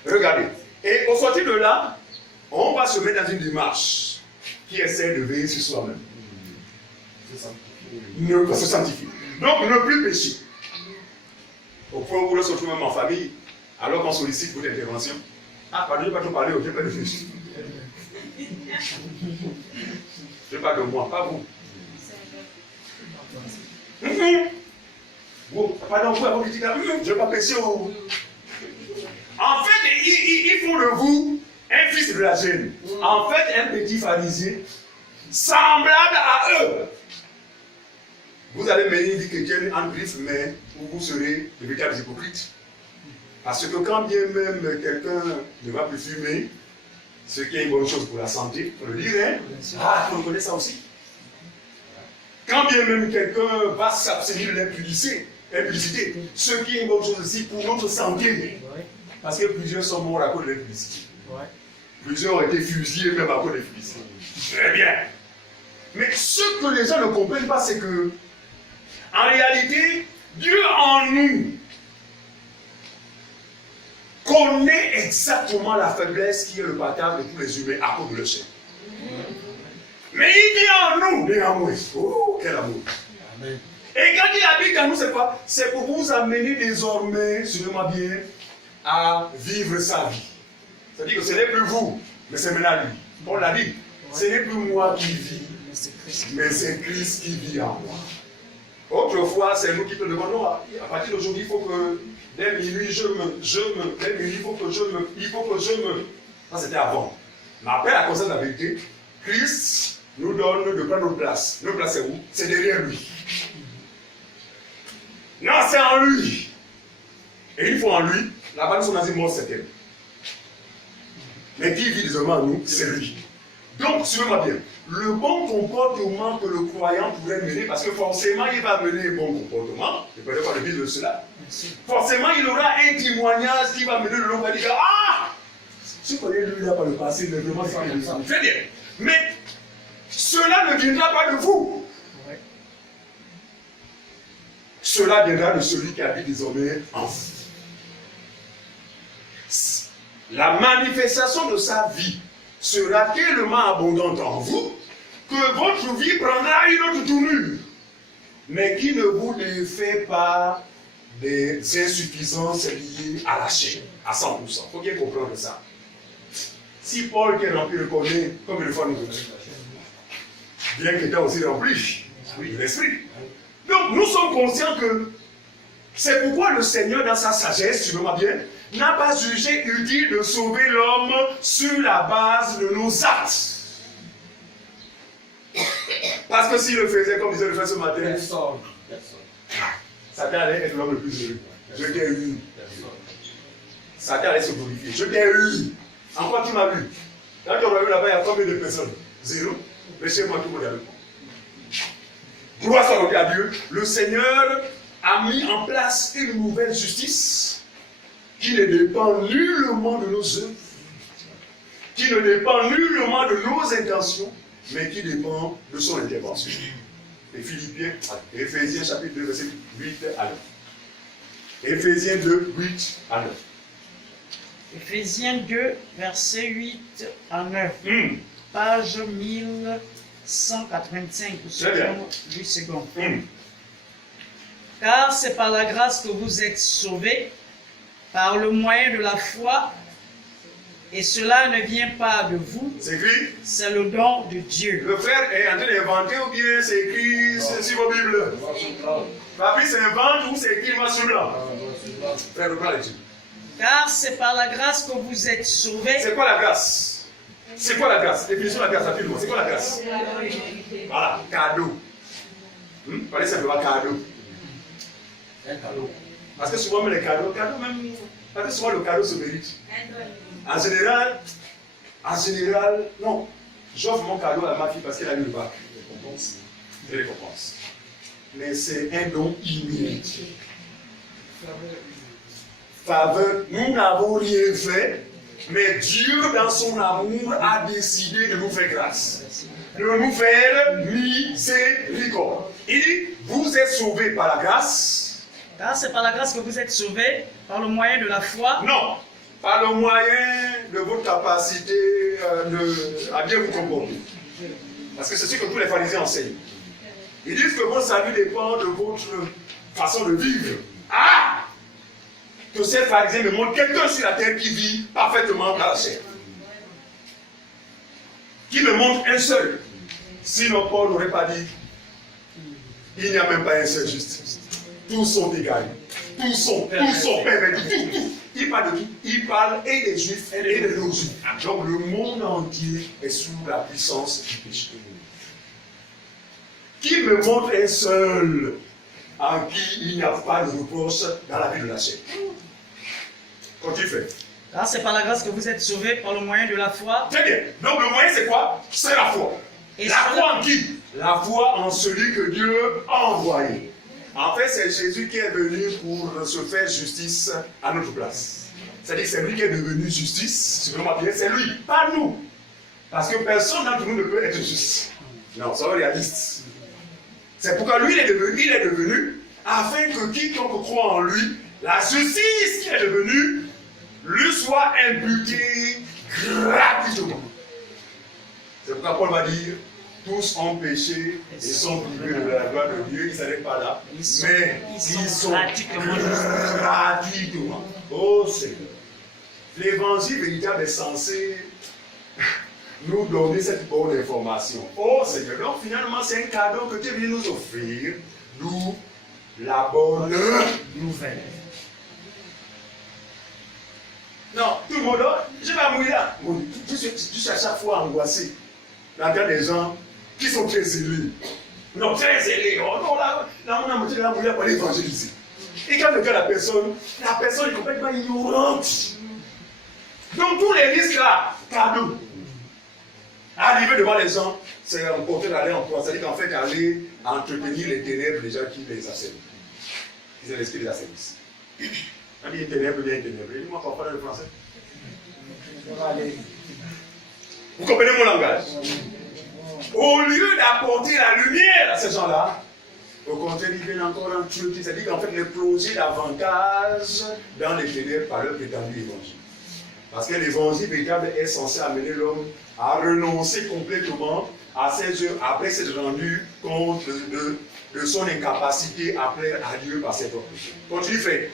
Regardez. Et au sortir de là, on va se mettre dans une démarche qui essaie de veiller sur soi-même. Ne se sanctifier. Donc, ne plus pécher. Au point où on se retrouve même en famille, alors qu'on sollicite votre intervention, Ah, pardon, je ne vais pas te parler, je ne vais pas réfléchir. Je parle de moi, pas vous. Bon, pardon, vous, avant que tu dises, je ne vais pas presser au. En fait, ils font de vous un fils de la gêne. En fait, un petit pharisien semblable à eux. Vous allez mener une vie chrétienne en Christ, mais vous serez de véritables hypocrites. Parce que quand bien même quelqu'un ne va plus fumer, ce qui est une bonne chose pour la santé, il faut le dire, hein? Ah, on connaît ça aussi. Quand bien même quelqu'un va s'abstenir de l'impudicité, ce qui est une bonne chose aussi pour notre santé. Parce que plusieurs sont morts à cause de l'impudicité. Plusieurs ont été fusillés même à cause de l'impudicité. Très bien. Mais ce que les gens ne comprennent pas, c'est que, en réalité, Dieu en nous connaît exactement la faiblesse qui est le partage de tous les humains à cause de leur chair. Mais il dit en nous, néanmoins. Oh, quel amour. Amen. Et quand il habite en nous, c'est quoi? C'est pour vous amener désormais, suivez-moi bien, à vivre sa vie. C'est-à-dire que ce n'est plus vous, mais c'est maintenant lui. On l'a dit. Ce n'est plus moi qui vis, mais c'est Christ qui vit en moi. Autrefois, c'est nous qui te demandons, à partir d'aujourd'hui, il faut que dès minuit, dès minuit, il faut que je me. Ça, c'était avant. Mais après la conscience de la vérité, Christ nous donne de prendre notre place. Notre place, c'est où? C'est derrière lui. Non, c'est en lui. Et il faut en lui, la base de son asile mort certaine. Mais qui vit désormais en nous, c'est lui. Donc, suivez-moi bien. Le bon comportement que le croyant pourrait mener, parce que forcément, il va mener un bon comportement, je ne peux pas le dire de cela. Forcément, il aura un témoignage qui va mener le long, va dire, ah, je connais lui là par le passé, mais vraiment, c'est ça. Très bien. Mais cela ne viendra pas de vous. Cela viendra de celui qui habite désormais en vous. La manifestation de sa vie sera tellement abondante en vous que votre vie prendra une autre tournure, mais qui ne vous défait pas des insuffisances liées à la chair, à 100%. Il faut bien comprendre ça. Si Paul qui est rempli le connaît, comme une fois nous autres, bien qu'il était aussi rempli de l'esprit. Donc nous sommes conscients que c'est pourquoi le Seigneur, dans sa sagesse, tu vois bien, n'a pas jugé utile de sauver l'homme sur la base de nos actes. Parce que s'il le faisait comme disait le frère ce matin, Satan allait être l'homme le plus heureux. Je t'ai eu. Satan allait se glorifier. Je t'ai eu. En quoi tu m'as vu? Quand tu m'as vu là-bas, il y a combien de personnes? 0. Mais chez moi, tout le monde est avec moi. Gloire soit à Dieu. Le Seigneur a mis en place une nouvelle justice qui ne dépend nullement de nos œuvres, qui ne dépend nullement de nos intentions, mais qui dépend de son intervention. Et Philippiens, Éphésiens chapitre 2, verset 8 à 9. Éphésiens 2, 8 à 9. Éphésiens 2, verset 8 à 9. Page 1185, ou 8 secondes. Car c'est par la grâce que vous êtes sauvés, par le moyen de la foi, et cela ne vient pas de vous, c'est écrit, c'est le don de Dieu. Le frère est en train d'inventer ou bien c'est écrit sur vos Bibles? Papy s'invente ou c'est écrit noir sur blanc? Frère, reprends les Dieu. Car c'est par la grâce que vous êtes sauvés. C'est quoi la grâce? C'est quoi la grâce? Définition de la grâce rapidement. C'est quoi la grâce? Voilà, cadeau. Parlez simplement cadeau. Un cadeau. Parce que souvent, même les cadeaux même. Parce que souvent, le cadeau se mérite. En général, non. J'offre mon cadeau à ma fille parce qu'elle a eu le bac. Récompense. Mais c'est un don immérité. Faveur, nous n'avons rien fait, mais Dieu, dans son amour, a décidé de nous faire grâce. De nous faire miséricorde. Il dit, vous êtes sauvés par la grâce. Car c'est par la grâce que vous êtes sauvés, par le moyen de la foi. Non, par le moyen de votre capacité à bien vous comporter. Parce que c'est ce que tous les pharisiens enseignent. Ils disent que votre salut dépend de votre façon de vivre. Ah! que ces pharisiens me montrent quelqu'un sur la terre qui vit parfaitement dans la chair. Qui me montre un seul. Sinon, Paul n'aurait pas dit, il n'y a même pas un seul juste. Tous sont égaux. Tous sont pervertis. Il parle de tout. Il parle et des juifs et des non-juifs. Donc le monde entier est sous la puissance du péché. Qui me montre un seul en qui il n'y a pas de reproche dans la vie de la chair? Continue, frère. Car c'est par la grâce que vous êtes sauvés par le moyen de la foi. Très bien. Donc le moyen c'est quoi? C'est la foi. Et la foi en qui? La foi en celui que Dieu a envoyé. En fait, c'est Jésus qui est venu pour se faire justice à notre place. C'est-à-dire que c'est lui qui est devenu justice, si vous m'appelez, c'est lui, pas nous. Parce que personne d'entre nous ne peut être juste. Non, soyons réalistes. C'est pourquoi lui, il est devenu, afin que quiconque croit en lui, la justice qu'il est devenue, lui soit imputée gratuitement. C'est pourquoi Paul va dire, tous ont péché et sont privés de la gloire de Dieu. Ils ne s'arrêtent pas là. Mais ils sont gratuitement. Oh Seigneur. L'évangile véritable est censé nous donner cette bonne information. Oh Seigneur. Donc finalement, c'est un cadeau que tu es venu nous offrir. D'où la bonne nouvelle. Non, tout le monde, je vais mourir là. Je suis à chaque fois angoissé d'entendre des gens qui sont très zélés. Non, très zélés. Oh non, là, on a monté là, mourir pour l'évangéliser. Et quand la personne est complètement ignorante. Donc tous les risques là, cadeau. Arriver devant les gens, c'est emporter l'aller en croix. C'est-à-dire qu'en fait, aller entretenir les ténèbres des gens qui les assaillent. Ils ont l'esprit des assaillissent. On dit ténèbres, bien ténèbres. Dis-moi, comprends le français. Vous comprenez mon langage? Au lieu d'apporter la lumière à ces gens-là, au contraire, ils viennent encore en truc. C'est-à-dire qu'en fait, les plonger davantage dans les ténèbres par leur prétendu évangile. Parce que l'évangile véritable est censé amener l'homme à renoncer complètement à ses œuvres après s'être rendu compte de son incapacité à plaire à Dieu par ses propres péchés. Continue, frère.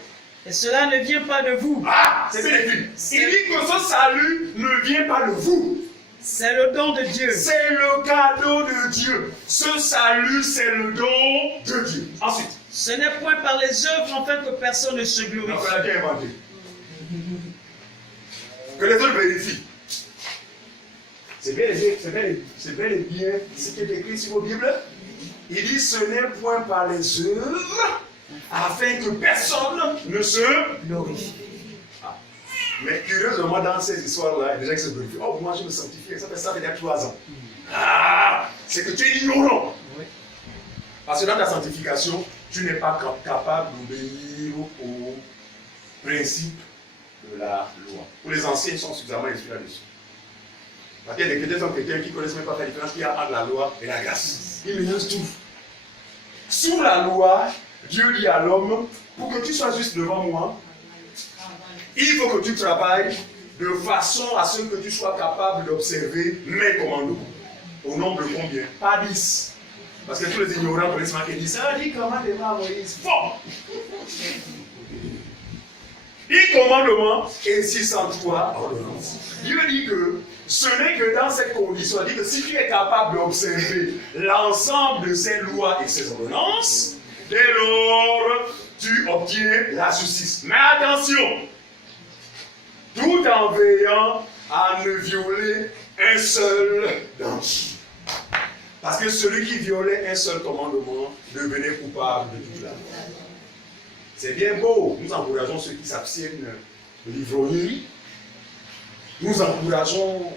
Et cela ne vient pas de vous. Ah, c'est bien écrit. Il dit que ce salut ne vient pas de vous. C'est le don de Dieu. C'est le cadeau de Dieu. Ce salut, c'est le don de Dieu. Ensuite. Ce n'est point par les œuvres en fait que personne ne se glorifie. Donc, on a bien inventé. Que les autres vérifient. C'est bel et bien ce qui est écrit sur vos Bibles. Il dit ce n'est point par les œuvres afin que personne ne se glorifie. Ah. Mais curieusement, dans ces histoires-là, il y a des gens qui se glorifient. Oh, moi je me sanctifie, ça fait déjà 3 ans. Ah, c'est que tu es ignorant. Oui. Parce que dans ta sanctification, tu n'es pas capable d'obéir aux principes de la loi. Pour les anciens, ils sont suffisamment instruits là-dessus. Parce qu'il y a des chrétiens sont chrétiens qui ne connaissent même pas la différence qu'il y a entre la loi et la grâce. Ils mélangent tout. Sous la loi, Dieu dit à l'homme, pour que tu sois juste devant moi, il faut que tu travailles de façon à ce que tu sois capable d'observer mes commandements. Au nombre de combien? Pas 10. Parce que tous les ignorants connaissent marqué 10. Ça dit comment devant Moïse? Fort! 10 commandements et 603 ordonnances. Dieu dit que ce n'est que dans cette condition, il dit que si tu es capable d'observer l'ensemble de ces lois et ces ordonnances, dès lors, tu obtiens la justice. Mais attention, tout en veillant à ne violer un seul d'entre eux. Parce que celui qui violait un seul commandement devenait coupable de toute la loi. C'est bien beau, nous encourageons ceux qui s'abstiennent de l'ivrognerie. Nous nous encourageons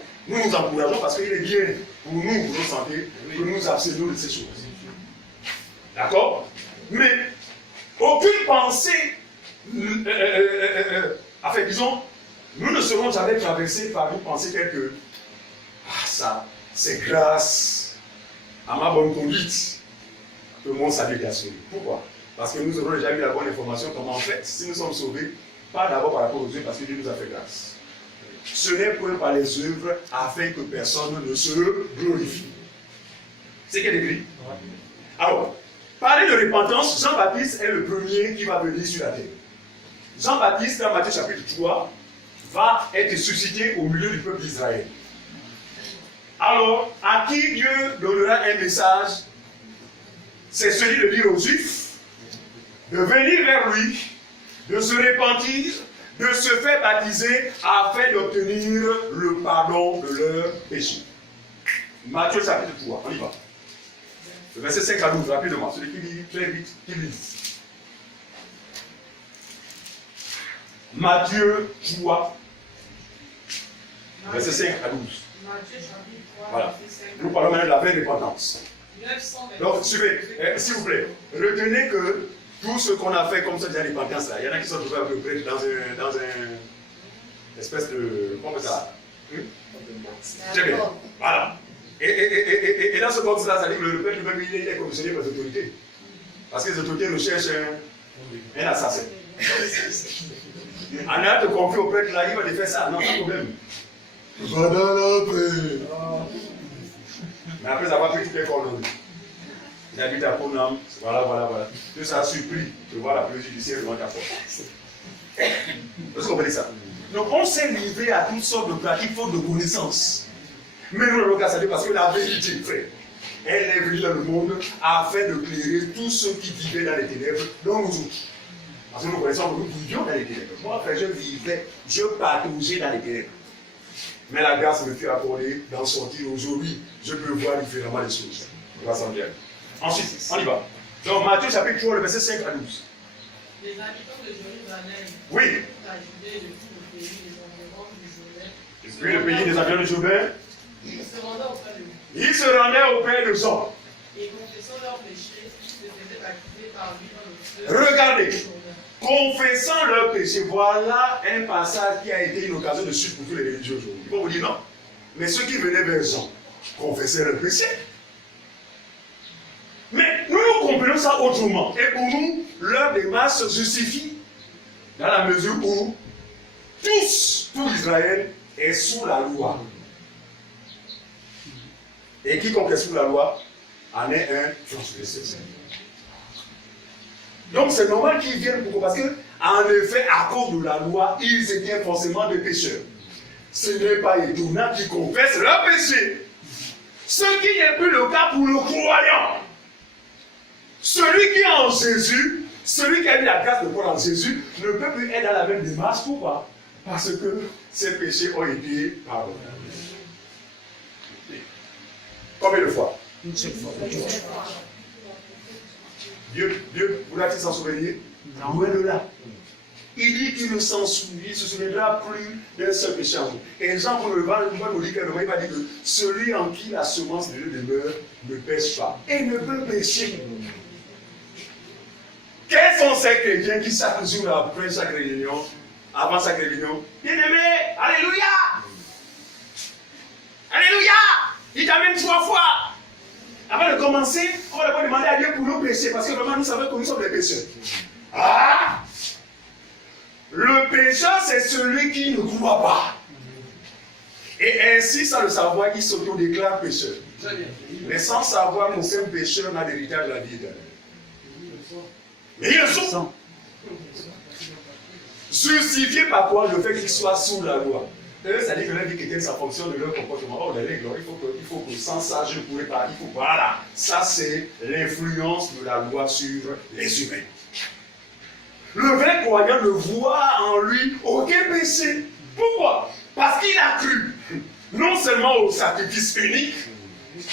parce qu'il est bien pour nous, pour notre santé, que nous abstenions de ces choses. D'accord? Mais aucune pensée, enfin disons, nous ne serons jamais traversés par une pensée telle que ça, c'est grâce à ma bonne conduite que mon salut est assuré. Pourquoi? Parce que nous aurons déjà eu la bonne information comment en fait, si nous sommes sauvés, pas d'abord par rapport aux œuvres, parce que Dieu nous a fait grâce. Ce n'est point par les œuvres afin que personne ne se glorifie. C'est ce qui est écrit. Alors, parler de repentance, Jean-Baptiste est le premier qui va venir sur la terre. Jean-Baptiste, dans Matthieu chapitre 3, va être suscité au milieu du peuple d'Israël. Alors, à qui Dieu donnera un message? C'est celui de dire aux Juifs de venir vers lui, de se repentir, de se faire baptiser afin d'obtenir le pardon de leurs péchés. Matthieu chapitre 3, on y va. Le verset 5 à 12, rapidement, celui qui lit très vite, qui lit. Matthieu 3, verset 5 à 12. Matthieu chapitre 3, Voilà. verset 5. Nous parlons maintenant de la vraie repentance. 920. Donc, suivez, s'il vous plaît, retenez que tout ce qu'on a fait comme ça, déjà repentance, là, il y en a qui sont trouvés à peu près dans un espèce de. Comment on appelle ça? Très bien. Voilà. Et dans ce contexte-là, ça dit que le peuple lui-même, il est commissionné par les autorités. Parce que les autorités recherchent un assassin. En allant te confier au prêtre là, il va te faire ça, non, pas de problème. Va dans la paix. Mais après avoir pris toutes les coordonnées, il habite à Ponam, voilà. Tout ça supplie de voir la police judiciaire devant ta porte. Est-ce que vous comprenez ça? Donc on s'est livré à toutes sortes de pratiques faute de connaissances. Mais nous, le cas, ça dit parce que la vérité, frère, elle est venue dans le monde afin de clairer tous ceux qui vivaient dans les ténèbres, dont nous autres. Parce que nous connaissons que nous vivions dans les ténèbres. Moi, frère, je pataugeais dans les ténèbres. Mais la grâce me fut accordée d'en sortir aujourd'hui. Je peux voir différemment les choses. Grâce à Dieu. Ensuite, on y va. Donc, Matthieu chapitre 3, le verset 5 à 12. Les habitants de Jérusalem, Oui. la Judée de tout le pays des environs du Jourdain, Puis le pays des environs du Jourdain, ils se rendaient auprès de lui. ils se rendaient au Père de sang. Et confessant leurs péchés, ils se faisaient baptiser par lui dans le feu. Regardez. du Jourdain. Confessant leurs péchés, voilà un passage qui a été une occasion de chute pour tous les religieux aujourd'hui. Ils vont vous dire non. Mais ceux qui venaient vers Jean confessaient leurs péchés. Mais nous comprenons ça autrement. Et pour nous, leur démarche se justifie dans la mesure où tout Israël est sous la loi. Et quiconque est sous la loi en est un transgresseur. Donc c'est normal qu'ils viennent pourquoi? Parce que, en effet, à cause de la loi, ils étaient forcément des pécheurs. Ce n'est pas étonnant qu'ils confessent leurs péchés. Ce qui n'est plus le cas pour le croyant. Celui qui est en Jésus, celui qui a eu la grâce de croire en Jésus, ne peut plus être dans la même démarche. Pourquoi? Parce que ses péchés ont été pardonnés. Combien de fois? Une seule fois. Dieu voudra-t-il s'en souvenir? Non. Loin de là. Il dit qu'il ne s'en souviendra plus d'un seul péché en vous. Et Jean, pour le vent, nous dit clairement, il va dire que celui en qui la semence de Dieu demeure ne pêche pas et ne peut pécher. Quels sont ces chrétiens qui chaque jour après chaque réunion, avant chaque réunion, bien-aimé, alléluia! Alléluia! Il t'amène 3 fois. Avant de commencer, on va demander à Dieu pour nos péchés, parce que vraiment nous savons que nous sommes des pécheurs. Ah! Le pécheur, c'est celui qui ne croit pas. Et ainsi, sans le savoir, il s'auto-déclare pécheur. Mais sans savoir qu'aucun pécheur n'a d'héritage de la vie éternelle. Mais ils le sont. Justifié par quoi? Le fait qu'ils soient sous la loi. Ça dit que leur vie chrétienne, ça fonctionne de leur comportement. Oh, les règles, il faut que sans ça, je ne pourrais pas. Il faut, voilà. Ça, c'est l'influence de la loi sur les humains. Le vrai croyant ne voit en lui aucun péché. Pourquoi? Parce qu'il a cru non seulement au sacrifice unique,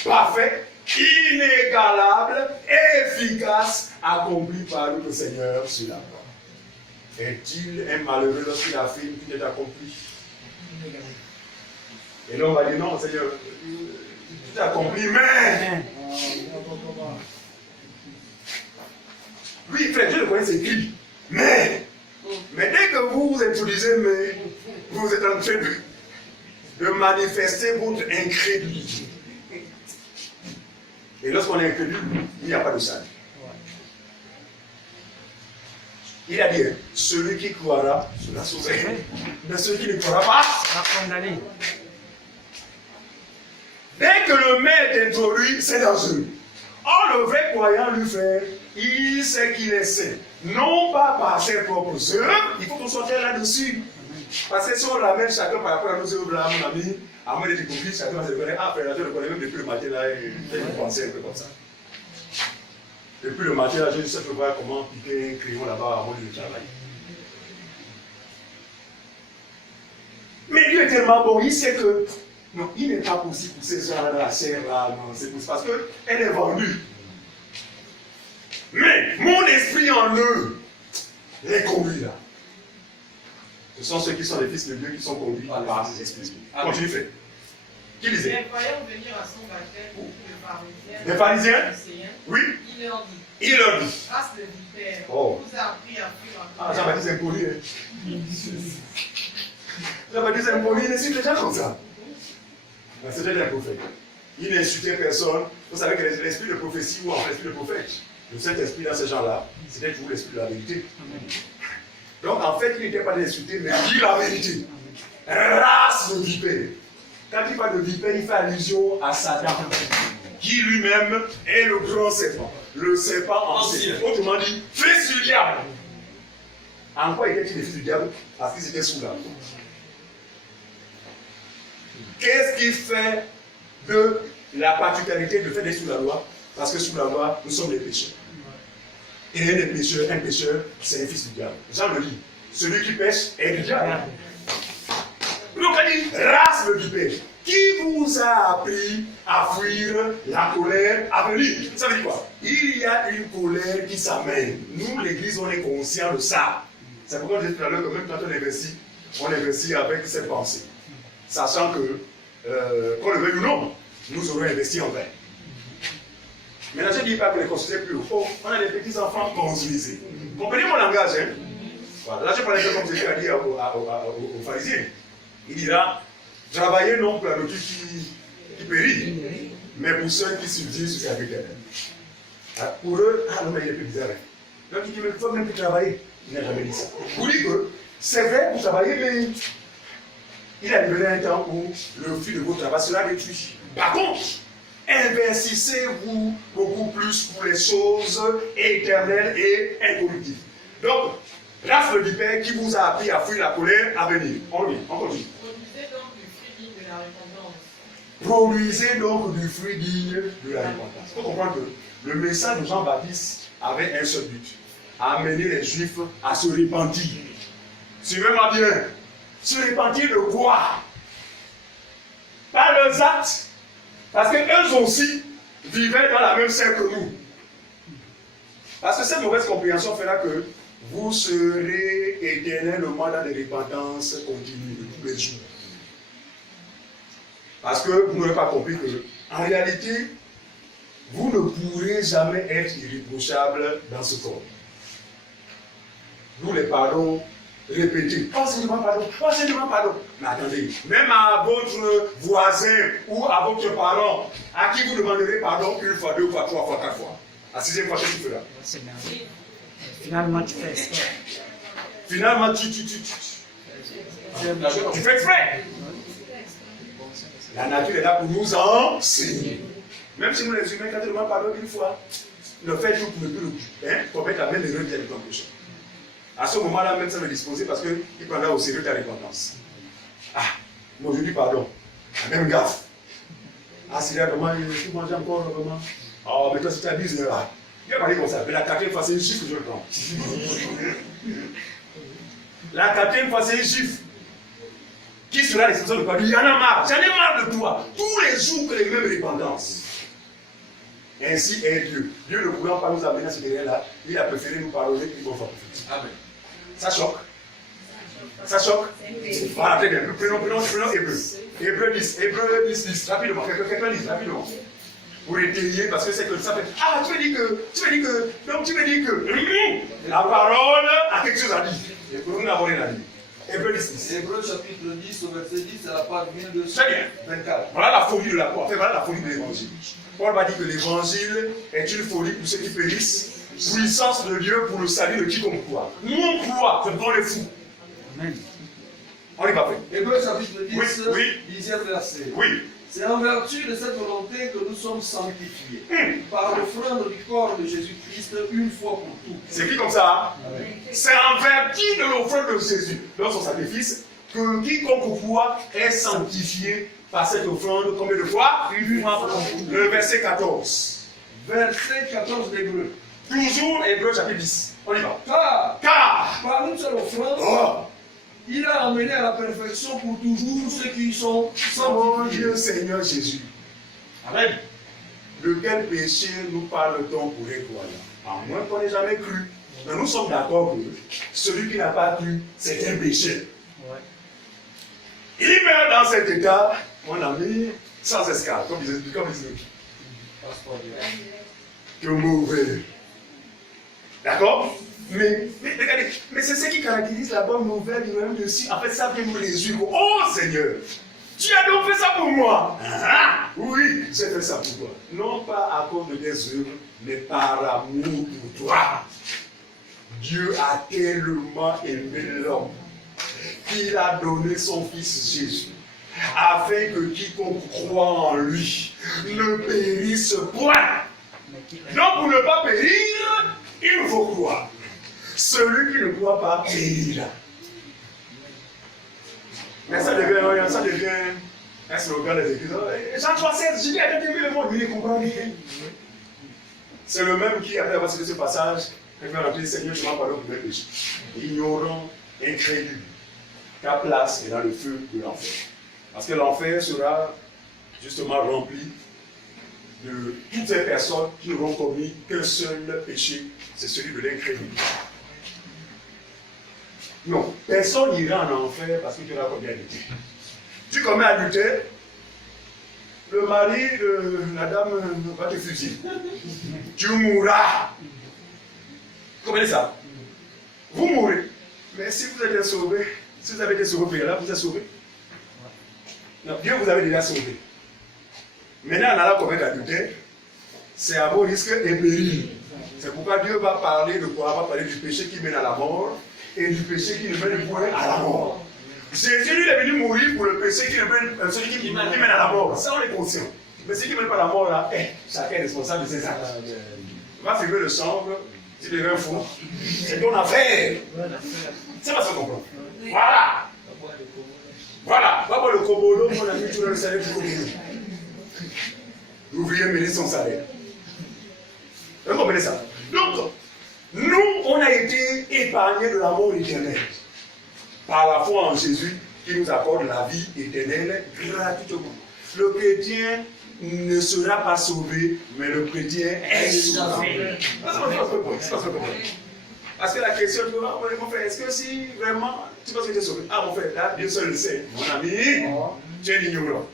parfait, inégalable, efficace, accompli par notre Seigneur sur la croix. Est-il un malheureux lorsqu'il affirme qu'il est accompli? Et là on va dire non, Seigneur, tout est accompli, mais. Oui, frère, Dieu le connaît, c'est écrit. Mais dès que vous introduisez mais, vous êtes en train de manifester votre incrédulité. Et lorsqu'on est incrédule, il n'y a pas de salut. Il a dit, celui qui croira sera sauvé. Mais celui qui ne croira pas sera condamné. Dès que le maître est introduit, c'est dangereux. Or, le vrai croyant, lui, frère, il sait qu'il est saint. Non pas par ses propres œuvres, il faut qu'on soit clair là-dessus. Parce que si on ramène chacun par rapport à nos œuvres, là, mon ami, à moins d'être hypocrite, chacun va se reconnaître. Ah, frère, je le connais même depuis le matin, là, et je pensais un peu comme ça. Depuis le matin, là, je sais pas comment piquer un crayon là-bas avant de travailler. Mais Dieu est tellement bon, il sait que non, il n'est pas possible pour ces gens-là, la chair là, non, c'est possible parce qu'elle est vendue. Mais mon esprit en eux les conduit là. Ce sont ceux qui sont les fils de Dieu qui sont conduits par ces esprits. Continue, frère. Qui disait? Les croyants venir à son baptême, Les pharisiens? Oui. Il leur dit. Il leur dit. Race de vipère, Oh. vous a appris à fuir en Ah, Jean-Baptiste est impoli. Jean-Baptiste est impoli, il insulte les gens comme ça. C'était un prophète. Il n'insultait personne. Vous savez que l'esprit de prophétie ou en l'esprit de prophète, le Saint-Esprit dans ces gens-là, c'était toujours l'esprit de la vérité. Donc en fait, il n'était pas d'insulter, mais il dit la vérité. Race de vipère. Quand il parle de vipère, il fait allusion à Satan, qui lui-même est le grand serpent. Le serpent ancien. Autrement dit, fils du diable. En quoi était-il le fils du diable? Parce qu'ils étaient sous la loi. Qu'est-ce qui fait de la particularité de faire d'être sous la loi? Parce que sous la loi, nous sommes les pécheurs. Et un pécheur, c'est le fils du diable. Jean le dit. Celui qui pêche est du diable. Donc on dit, race de vipère. Qui vous a appris à fuir la colère à venir? Ça veut dire quoi? Il y a une colère qui s'amène. Nous, l'église, on est conscient de ça. C'est pourquoi je disais tout à l'heure que même quand on investit avec cette pensée. Sachant que, qu'on le veuille ou non, nous aurons investi en vain. Maintenant, je ne dis pas que les construisez plus haut. On a des petits enfants construisés. Comprenez mon langage, hein? Voilà. Là, je parlais de comme Jésus a dit aux pharisiens. Il dira, travaillez non pour la nourriture qui périt, mais pour ceux qui subsistent sur sa vie éternelle. Pour eux, non, mais il est plus bizarre. Donc il dit, mais il faut même plus travailler. Il n'a jamais dit ça. Vous dites que c'est vrai pour travailler, mais il a libéré un temps où le fruit de votre travail sera détruit. Par contre, investissez-vous beaucoup plus pour les choses éternelles et incorruptibles. Donc, race de vipère qui vous a appris à fuir la colère à venir. On continue. Produisez donc du fruit digne de la repentance. Il faut comprendre que le message de Jean-Baptiste avait un seul but. Amener les Juifs à se repentir. Suivez-moi bien. Se repentir de quoi? Par leurs actes. Parce qu'eux aussi vivaient dans la même scène que nous. Parce que cette mauvaise compréhension fera que vous serez éternellement dans des repentances continues de tous les jours. Parce que vous n'aurez pas compris que, en réalité, vous ne pourrez jamais être irréprochable dans ce corps. Nous les pardons répétés. Pensez-moi pardon, pensez-moi pardon. Mais attendez, même à votre voisin ou à votre parent, à qui vous demanderez pardon une fois, deux fois, trois fois, quatre fois. La sixième fois, qu'est-ce que tu feras? C'est merveilleux. Finalement, tu fais exprès. Finalement, tu fais exprès. La nature est là pour nous enseigner. Même si nous les humains, quand tu demandes pardon une fois, le fait tout pour ne plus commettre la même erreur qu'il y a de ton péché. À ce moment-là, même ça me disposer parce qu'il prendra au sérieux ta repentance. Ah, moi je dis pardon. La même gaffe. Ah, c'est là comment tu manges encore comment? Oh, mais toi si tu abuses là. Il va parler comme ça. Mais la quatrième fois, c'est une chiffre que je prends. La quatrième fois, c'est une chiffre. Qui sera l'expression de quoi? Il y en a marre. J'en ai marre de toi. Tous les jours que les mêmes repentances. Ainsi est Dieu. Dieu ne pouvant pas nous amener à ce terrain-là, il a préféré nous pardonner qu'il va faire prophétique. Amen. Ça choque. Ça choque. Voilà, très bien. Prenons Hébreu. Hébreu 10, 10. Rapidement. Quelqu'un dit, rapidement. Pour étayer, parce que c'est que ça fait. Ah, tu me dis que. La parole a quelque chose à dire. Et pour nous n'avons rien à dire. Hébreu 10. Hébreu chapitre 10, au verset 10, c'est la page 1224. Très bien. Voilà la folie de la foi. En fait, voilà la folie de l'évangile. Paul va dire que l'évangile est une folie pour ceux qui périssent, puissance de Dieu pour le salut de quiconque croit. Nous on croit, c'est dans les fous. Amen. On y va après. Hébreu chapitre 10, oui. 10e verset. Oui. C'est en vertu de cette volonté que nous sommes sanctifiés par l'offrande du corps de Jésus-Christ une fois pour toutes. C'est écrit comme ça. Hein? C'est en vertu de l'offrande de Jésus, dans son sacrifice, que quiconque voit est sanctifié par cette offrande. Combien de fois? Une fois pour toutes. Le verset 14. Verset 14 d'Hébreux. Toujours Hébreux chapitre 10. On y va. Car par une seule offrande, Oh, il a amené à la perfection pour toujours ceux qui sont mon sanctifiés. Dieu Seigneur Jésus. Amen. De quel péché nous parle-t-on pour les croyants? À moins qu'on n'ait jamais cru. Mais nous sommes d'accord que celui qui n'a pas cru, c'est un péché. Il meurt dans cet état, mon ami, sans escale, comme ils disent. Que mauvais. D'accord? Mais regardez, mais c'est ce qui caractérise la bonne nouvelle du royaume de Dieu. En fait, ça vient nous résumer. Oh Seigneur, tu as donc fait ça pour moi. Ah, oui, j'ai fait ça pour toi. Non pas à cause de tes œuvres, mais par amour pour toi. Dieu a tellement aimé l'homme qu'il a donné son Fils Jésus, afin que quiconque croit en lui ne périsse point. Donc pour ne pas périr, il faut croire. Celui qui ne croit pas périra. Mais ça devient un slogan des églises. Jean 3,16, Jésus a été le monde, il comprend rien. C'est le même qui, après avoir cité ce passage, préfère appeler Seigneur, je m'en pardonne pour mes péchés. Ignorant, incrédule. Ta place est dans le feu de l'enfer. Parce que l'enfer sera justement rempli de toutes ces personnes qui n'auront commis qu'un seul péché, c'est celui de l'incrédulité. Non, personne n'ira en enfer parce que tu auras commis adultère. Tu commets adultère, le mari de la dame va te fusiller. Tu mourras. Vous comprenez ça? Vous mourrez. Mais si vous êtes été sauvé, si vous avez été sauvé, là, vous êtes sauvé. Non, Dieu vous avait déjà sauvé. Maintenant, en allant commettre adultère, c'est à vos risques et périls. C'est pourquoi Dieu va parler de quoi? Il va parler du péché qui mène à la mort et du péché qui ne mène point à la mort. Jésus lui est venu mourir pour le péché celui qui mène à la mort. Ça, on est conscient. Mais celui qui ne mène pas à la mort, là, chacun est responsable de ses actes. Va fumer le sang, tu deviens fou. C'est ton affaire. C'est pas ça qu'on comprend. Voilà. Voilà. Va voir le kobodo, mon ami, tu as le salaire du kobodo. L'ouvrier mérite son salaire. Vous comprenez ça? Donc, nous, on a été épargnés de la mort éternelle par la foi en Jésus qui nous accorde la vie éternelle gratuitement. Le chrétien ne sera pas sauvé, mais le chrétien est sauvé. Parce que la question, mon frère, est-ce que si vraiment tu penses que tu es sauvé? Ah, mon frère, là, Dieu seul le sait. Mon ami, tu es ignorant.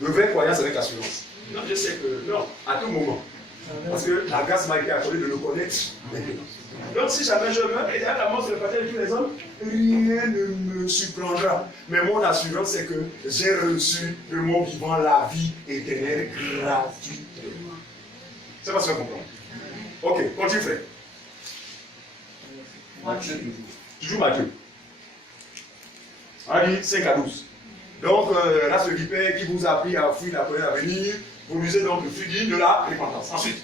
Le vrai croyant, c'est avec assurance. Non, je sais que, non, à tout moment. Parce que la grâce m'a été accordée de le connaître maintenant. Donc si jamais je meurs et à la mort sur le partage de tous les hommes, rien ne me surprendra. Mais mon assurance, c'est que j'ai reçu de mon vivant la vie éternelle gratuitement. C'est pas ce qu'on comprend. Ok, continue frère. Matthieu Toujours Matthieu. On dit 5 à 12. Donc, race de vipère qui vous a appris à fuir la colère à venir, vous lisez donc le fruit digne de la repentance. Ensuite,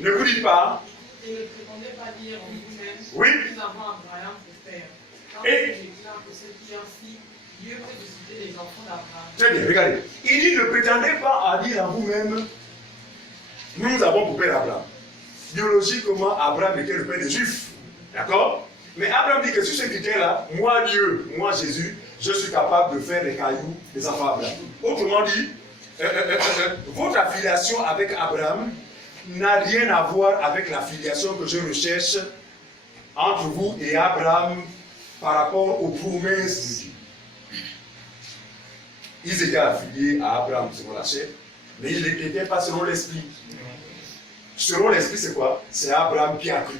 ne vous dites pas. Et ne prétendez pas dire en vous-même, Oui. nous avons Abraham pour père. Quand Et il déclare que ce qui ainsi, Dieu peut susciter les enfants d'Abraham. très bien, regardez. Il dit ne prétendez pas à dire en vous-même, nous avons pour père Abraham. Biologiquement, Abraham était le père des Juifs. D'accord? Mais Abraham dit que sur ce critère-là, moi Dieu, moi Jésus, je suis capable de faire des cailloux des enfants d'Abraham. Autrement dit, votre affiliation avec Abraham n'a rien à voir avec l'affiliation que je recherche entre vous et Abraham par rapport aux promesses de Dieu. Ils étaient affiliés à Abraham selon la chair, mais ils n'étaient pas selon l'esprit. Selon l'esprit, c'est quoi? C'est Abraham qui a cru.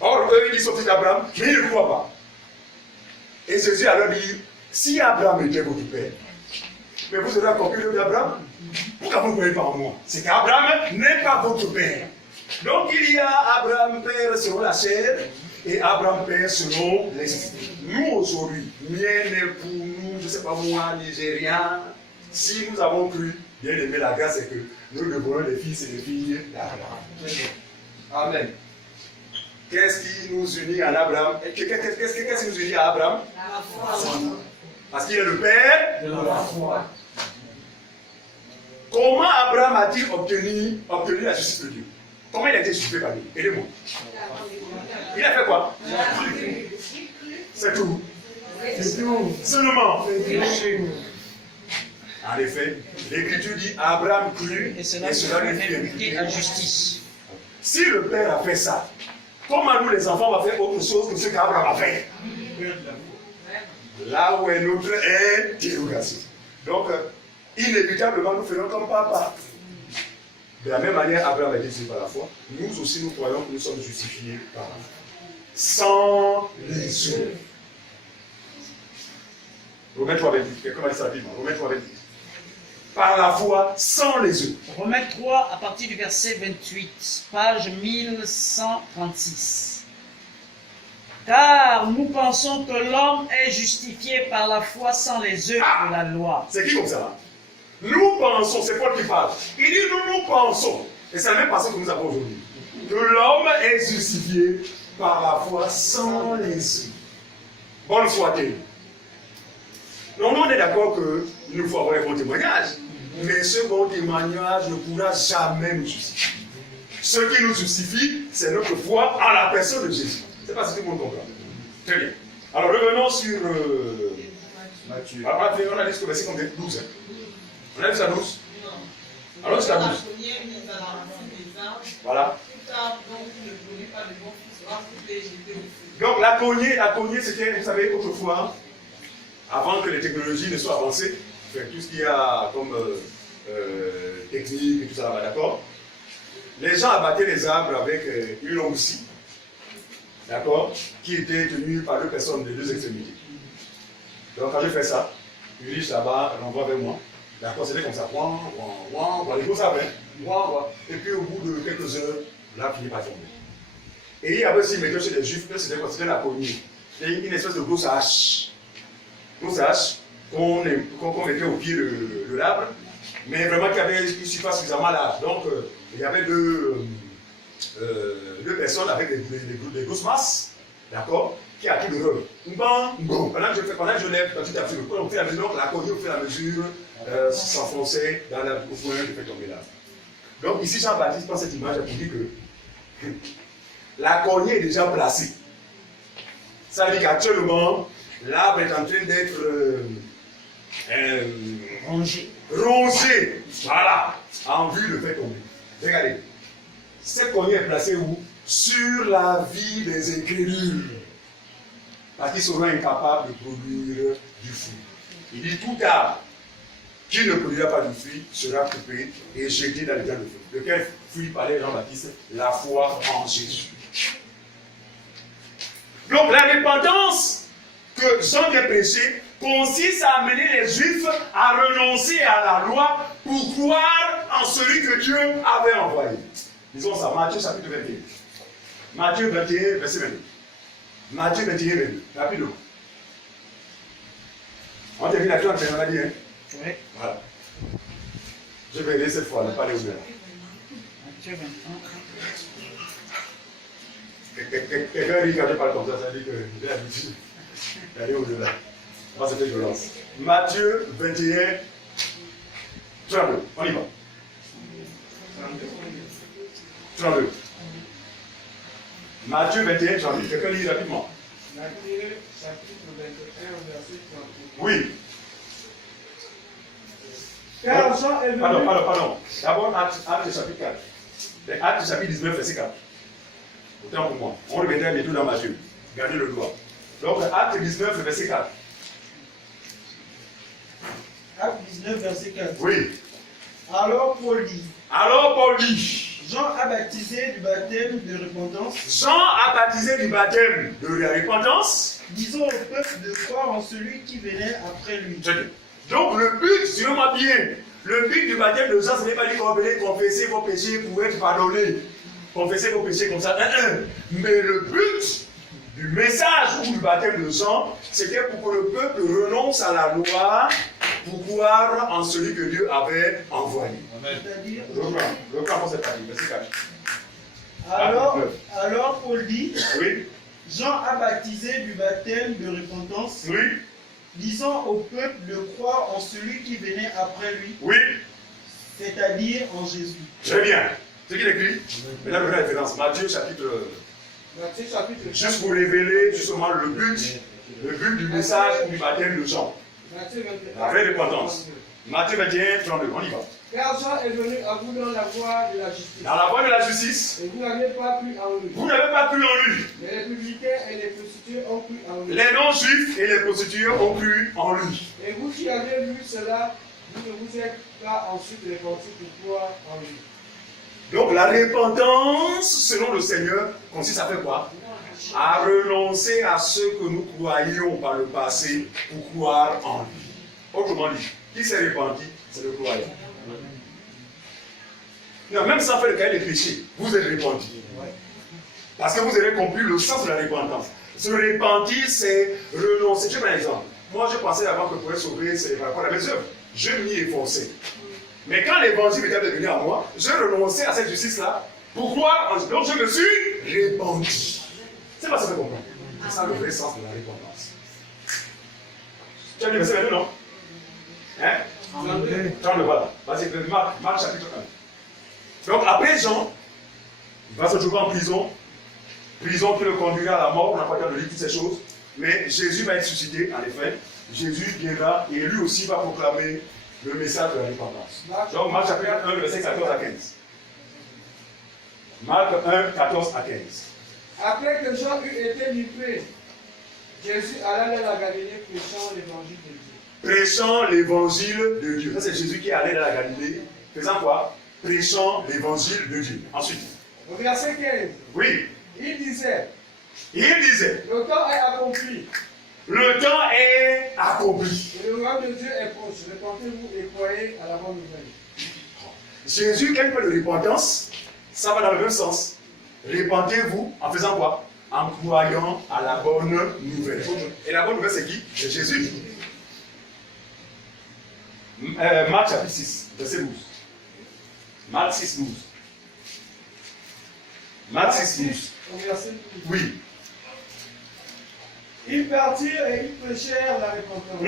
Or, eux, ils sont fils d'Abraham, mais ils ne croient pas. Et Jésus a leur dit, si Abraham était votre père, mais vous aurez accompli le d'Abraham, pourquoi vous ne croyez pas en moi? C'est qu'Abraham n'est pas votre père. Donc il y a Abraham, père selon la chair, et Abraham paie selon l'esprit. Nous aujourd'hui, mien est pour nous, je ne sais pas moi, Nigériens, si nous avons cru, bien aimé la grâce, c'est que nous devenons les fils et les filles d'Abraham. Amen. Qu'est-ce qui nous unit à Abraham? Qu'est-ce qui nous unit à Abraham? La foi. Parce qu'il est le père De la foi. Comment Abraham a-t-il obtenu la justice de Dieu? Comment il a été justifié par Dieu? Aidez-moi. Il a fait quoi? C'est tout. C'est tout. Seulement. En effet, l'Écriture dit Abraham crut Et cela lui est fut imputé à justice. Si le Père a fait ça, comment nous les enfants on va faire autre chose que ce qu'Abraham a fait? Là où est notre interrogation. Donc, inévitablement, nous faisons comme papa. De la même manière, Abraham a été justifié par la foi. Nous aussi, nous croyons que nous sommes justifiés par la foi. Sans les œuvres. Romains 3, 28. Quelqu'un m'a dit ça rapidement. Romains 3, 28. Par la foi, sans les œuvres. Romains 3, à partir du verset 28, page 1136. Car nous pensons que l'homme est justifié par la foi sans les œuvres de la loi. C'est qui comme ça? Nous pensons, c'est Paul qui parle. Il dit nous pensons. Et c'est la même passage que nous avons aujourd'hui. Que l'homme est justifié par la foi sans les œuvres. Bonne soit-elle. Donc nous on est d'accord qu'il nous faut avoir un bon témoignage. Mais ce bon témoignage ne pourra jamais nous justifier. Ce qui nous justifie, c'est notre foi en la personne de Jésus. C'est pas si tout le monde comprend. Très bien. Alors revenons sur Matthieu. alors, on a dit que verset combien? 12. Hein? On a vu ça 12. Alors jusqu'à 12. Voilà. Donc la cognée c'était, vous savez, autrefois, avant que les technologies ne soient avancées, tout ce qu'il y a comme technique et tout ça, d'accord? Les gens abattaient les arbres avec une longue scie, d'accord? Qui était tenue par deux personnes de deux extrémités. Donc quand je fais ça, Ulysse là-bas renvoie vers moi. D'accord, c'était comme ça. Les gros arbres, et puis au bout de quelques heures, l'arbre finit par tomber. Et il y avait aussi une méthode chez les juifs, c'était quoi? C'était la cognée. C'était une espèce de grosse hache. Grosse hache qu'on mettait au pied de l'arbre, mais vraiment qui avait une surface suffisamment large. Donc il y avait deux personnes avec des grosses masses, d'accord, qui a tout le rôle. Pendant que je lève, quand tu tapes sur le coin, au fur et à mesure, la cognée au fur et à mesure s'enfonçait dans la profondeur qui fait tomber l'arbre. Donc ici, Jean-Baptiste prend cette image pour dire que la cognée est déjà placée. Ça veut dire qu'actuellement, l'arbre est en train d'être rongé, voilà, en vue de faire tomber. Regardez, cette cognée est placée où? Sur la vie des Écritures. Parce qu'ils seront incapables de produire du fruit. Il dit tout arbre qui ne produira pas de fruit sera coupé et jeté dans les temps de feu. De quel fruit parlait Jean-Baptiste? La foi en Jésus. Donc la repentance que Jean vient prêcher consiste à amener les Juifs à renoncer à la loi pour croire en celui que Dieu avait envoyé. Disons ça, Matthieu chapitre 21. Matthieu 21, verset 22. Matthieu 21, 22. Rapidement. On termine la classe, on a dit, hein? Oui. Voilà. Je vais aller cette fois, ne pas aller au-delà. Matthieu 21. Quelqu'un dit quand je parle comme ça dit que j'ai l'habitude d'aller au-delà. Moi, c'était violence. Matthieu 21, 32. On y va. 32. Matthieu 21, 32. Quelqu'un lit rapidement. Matthieu chapitre 21, verset 32. Oui. Car Jean est venu. Pardon. D'abord, Acte chapitre 4. Acte chapitre 19, verset 4. Autant pour moi. On reviendra bientôt dans Matthieu. Gardez le doigt. Donc, Acte 19, verset 4. Acte 19, verset 4. Oui. Alors Paul dit, Jean a baptisé du baptême de repentance. Jean a baptisé du baptême de la repentance. Disons au peuple de croire en celui qui venait après lui. Donc le but, suivez-moi bien, le but du baptême de Jean, ce n'est pas dire qu'on venait confesser vos péchés pour être pardonné. Confesser vos péchés comme ça. Mais le but du message ou du baptême de Jean, c'était pour que le peuple renonce à la loi pour croire en celui que Dieu avait envoyé. C'est-à-dire, Reprends cette partie, verset 4. alors Paul dit, Oui, Jean a baptisé du baptême de repentance, oui, disant au peuple de croire en celui qui venait après lui, oui, c'est-à-dire en Jésus. très bien. Ce qu'il écrit, maintenant la référence, Matthieu chapitre, Matthieu chapitre juste pour révéler justement le but du message ou du baptême de Jean. Matthieu 21. La vraie repentance. Matthieu 21, 32, on y va. Car Jean est venu à vous dans la voie de la justice. Dans la voie de la justice, Et vous n'avez pas cru en lui. vous n'avez pas cru en lui. Mais les publicains et les prostituées ont cru en lui. Les non-juifs et les prostituées ont cru en lui. Et vous qui avez lu cela, vous ne vous êtes pas ensuite répandu pour croire en lui. Donc la repentance, selon le Seigneur, consiste à faire quoi? À renoncer à ce que nous croyions par le passé pour croire en lui. Autrement dit, qui s'est repenti, c'est le croyant. Non, même sans faire le cahier des péchés, vous êtes repenti. Parce que vous avez compris le sens de la repentance. Se repentir, c'est renoncer. Je prends un exemple. Moi, je pensais avant que pour être sauvé, c'est par rapport à mes œuvres. Je m'y efforçais. Mais quand l'évangile était devenu à moi, je renonçais à cette justice-là. Pourquoi? Donc je me suis repenti. C'est pas ça que je comprends. C'est ça le vrai sens de la repentance. Tu as lu le verset 22, non? Hein? 32, voilà. Vas-y, Marc chapitre 1. Donc après Jean, il va se trouver en prison. Prison qui le conduira à la mort, on n'a pas le temps de lire toutes ces choses. Mais Jésus va être suscité, en effet. Jésus viendra et lui aussi va proclamer le message de la repentance. Donc Marc chapitre 1, verset 14 à 15. Marc 1, 14 à 15. Après que Jean eut été livré, Jésus alla dans la Galilée prêchant l'évangile de Dieu. Prêchant l'évangile de Dieu. Ça, c'est Jésus qui allait dans la Galilée. Faisant quoi? Prêchant l'évangile de Dieu. Ensuite. Au verset 15, Oui. il disait, Le temps est accompli, temps est accompli. et le royaume de Dieu est proche. Repentez-vous et croyez à la bonne nouvelle. Jésus, quand il parle de repentance, ça va dans le même sens. Repentez-vous en faisant quoi? En croyant à la bonne nouvelle. Et la bonne nouvelle, c'est qui? C'est Jésus. Marc chapitre 6, verset 12. Marc 6, 12. Marc 6, 12. Au verset 12. Oui. Ils partirent et ils prêchèrent la repentance.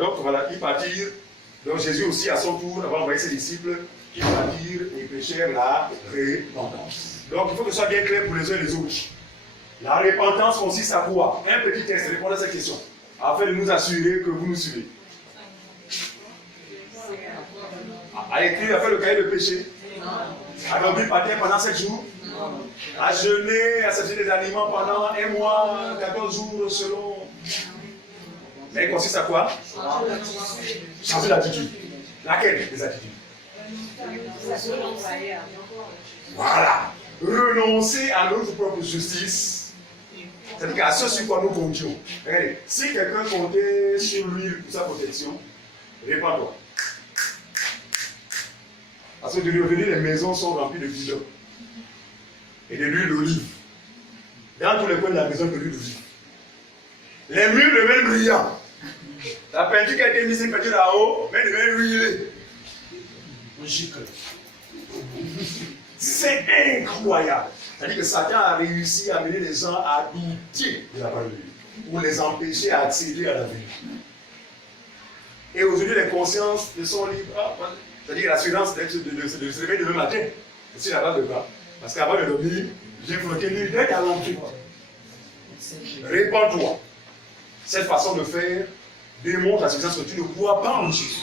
Donc voilà, ils partirent. Donc Jésus aussi, à son tour, avant d'envoyer ses disciples, ils partirent et prêchèrent la repentance. Donc il faut que ce soit bien clair pour les uns et les autres. La repentance consiste à quoi? Un petit texte, répondez à cette question, afin de nous assurer que vous nous suivez. À écrire, à faire le cahier de péché. À dormir par terre pendant 7 jours. À jeûner, à s'acheter des aliments pendant 1 mois, 14 jours selon. Mais il consiste à quoi? Changer d'attitude. Laquelle des attitudes? Voilà. Renoncer à notre propre justice. C'est-à-dire à ce sur quoi nous comptions. Regardez, si quelqu'un comptait sur lui pour sa protection, répands-toi. Parce que de revenir, les maisons sont remplies de bidons et de l'huile d'olive. Dans tous les coins de la maison, de l'huile d'olive. Les murs deviennent brillants. La peinture qui a été mise, c'est une peinture là-haut, mais elle devient huilée. C'est incroyable. C'est-à-dire que Satan a réussi à amener les gens à douter de la parole de Dieu, ou les empêcher à accéder à la vie. Et aujourd'hui, les consciences sont libres. C'est-à-dire l'assurance de se réveiller demain matin. C'est la base de quoi? Parce qu'avant de dormir, j'ai flotté nu dès qu'à l'entrée. Répands-toi. Cette façon de faire démontre la suffisance que tu ne crois pas en Jésus.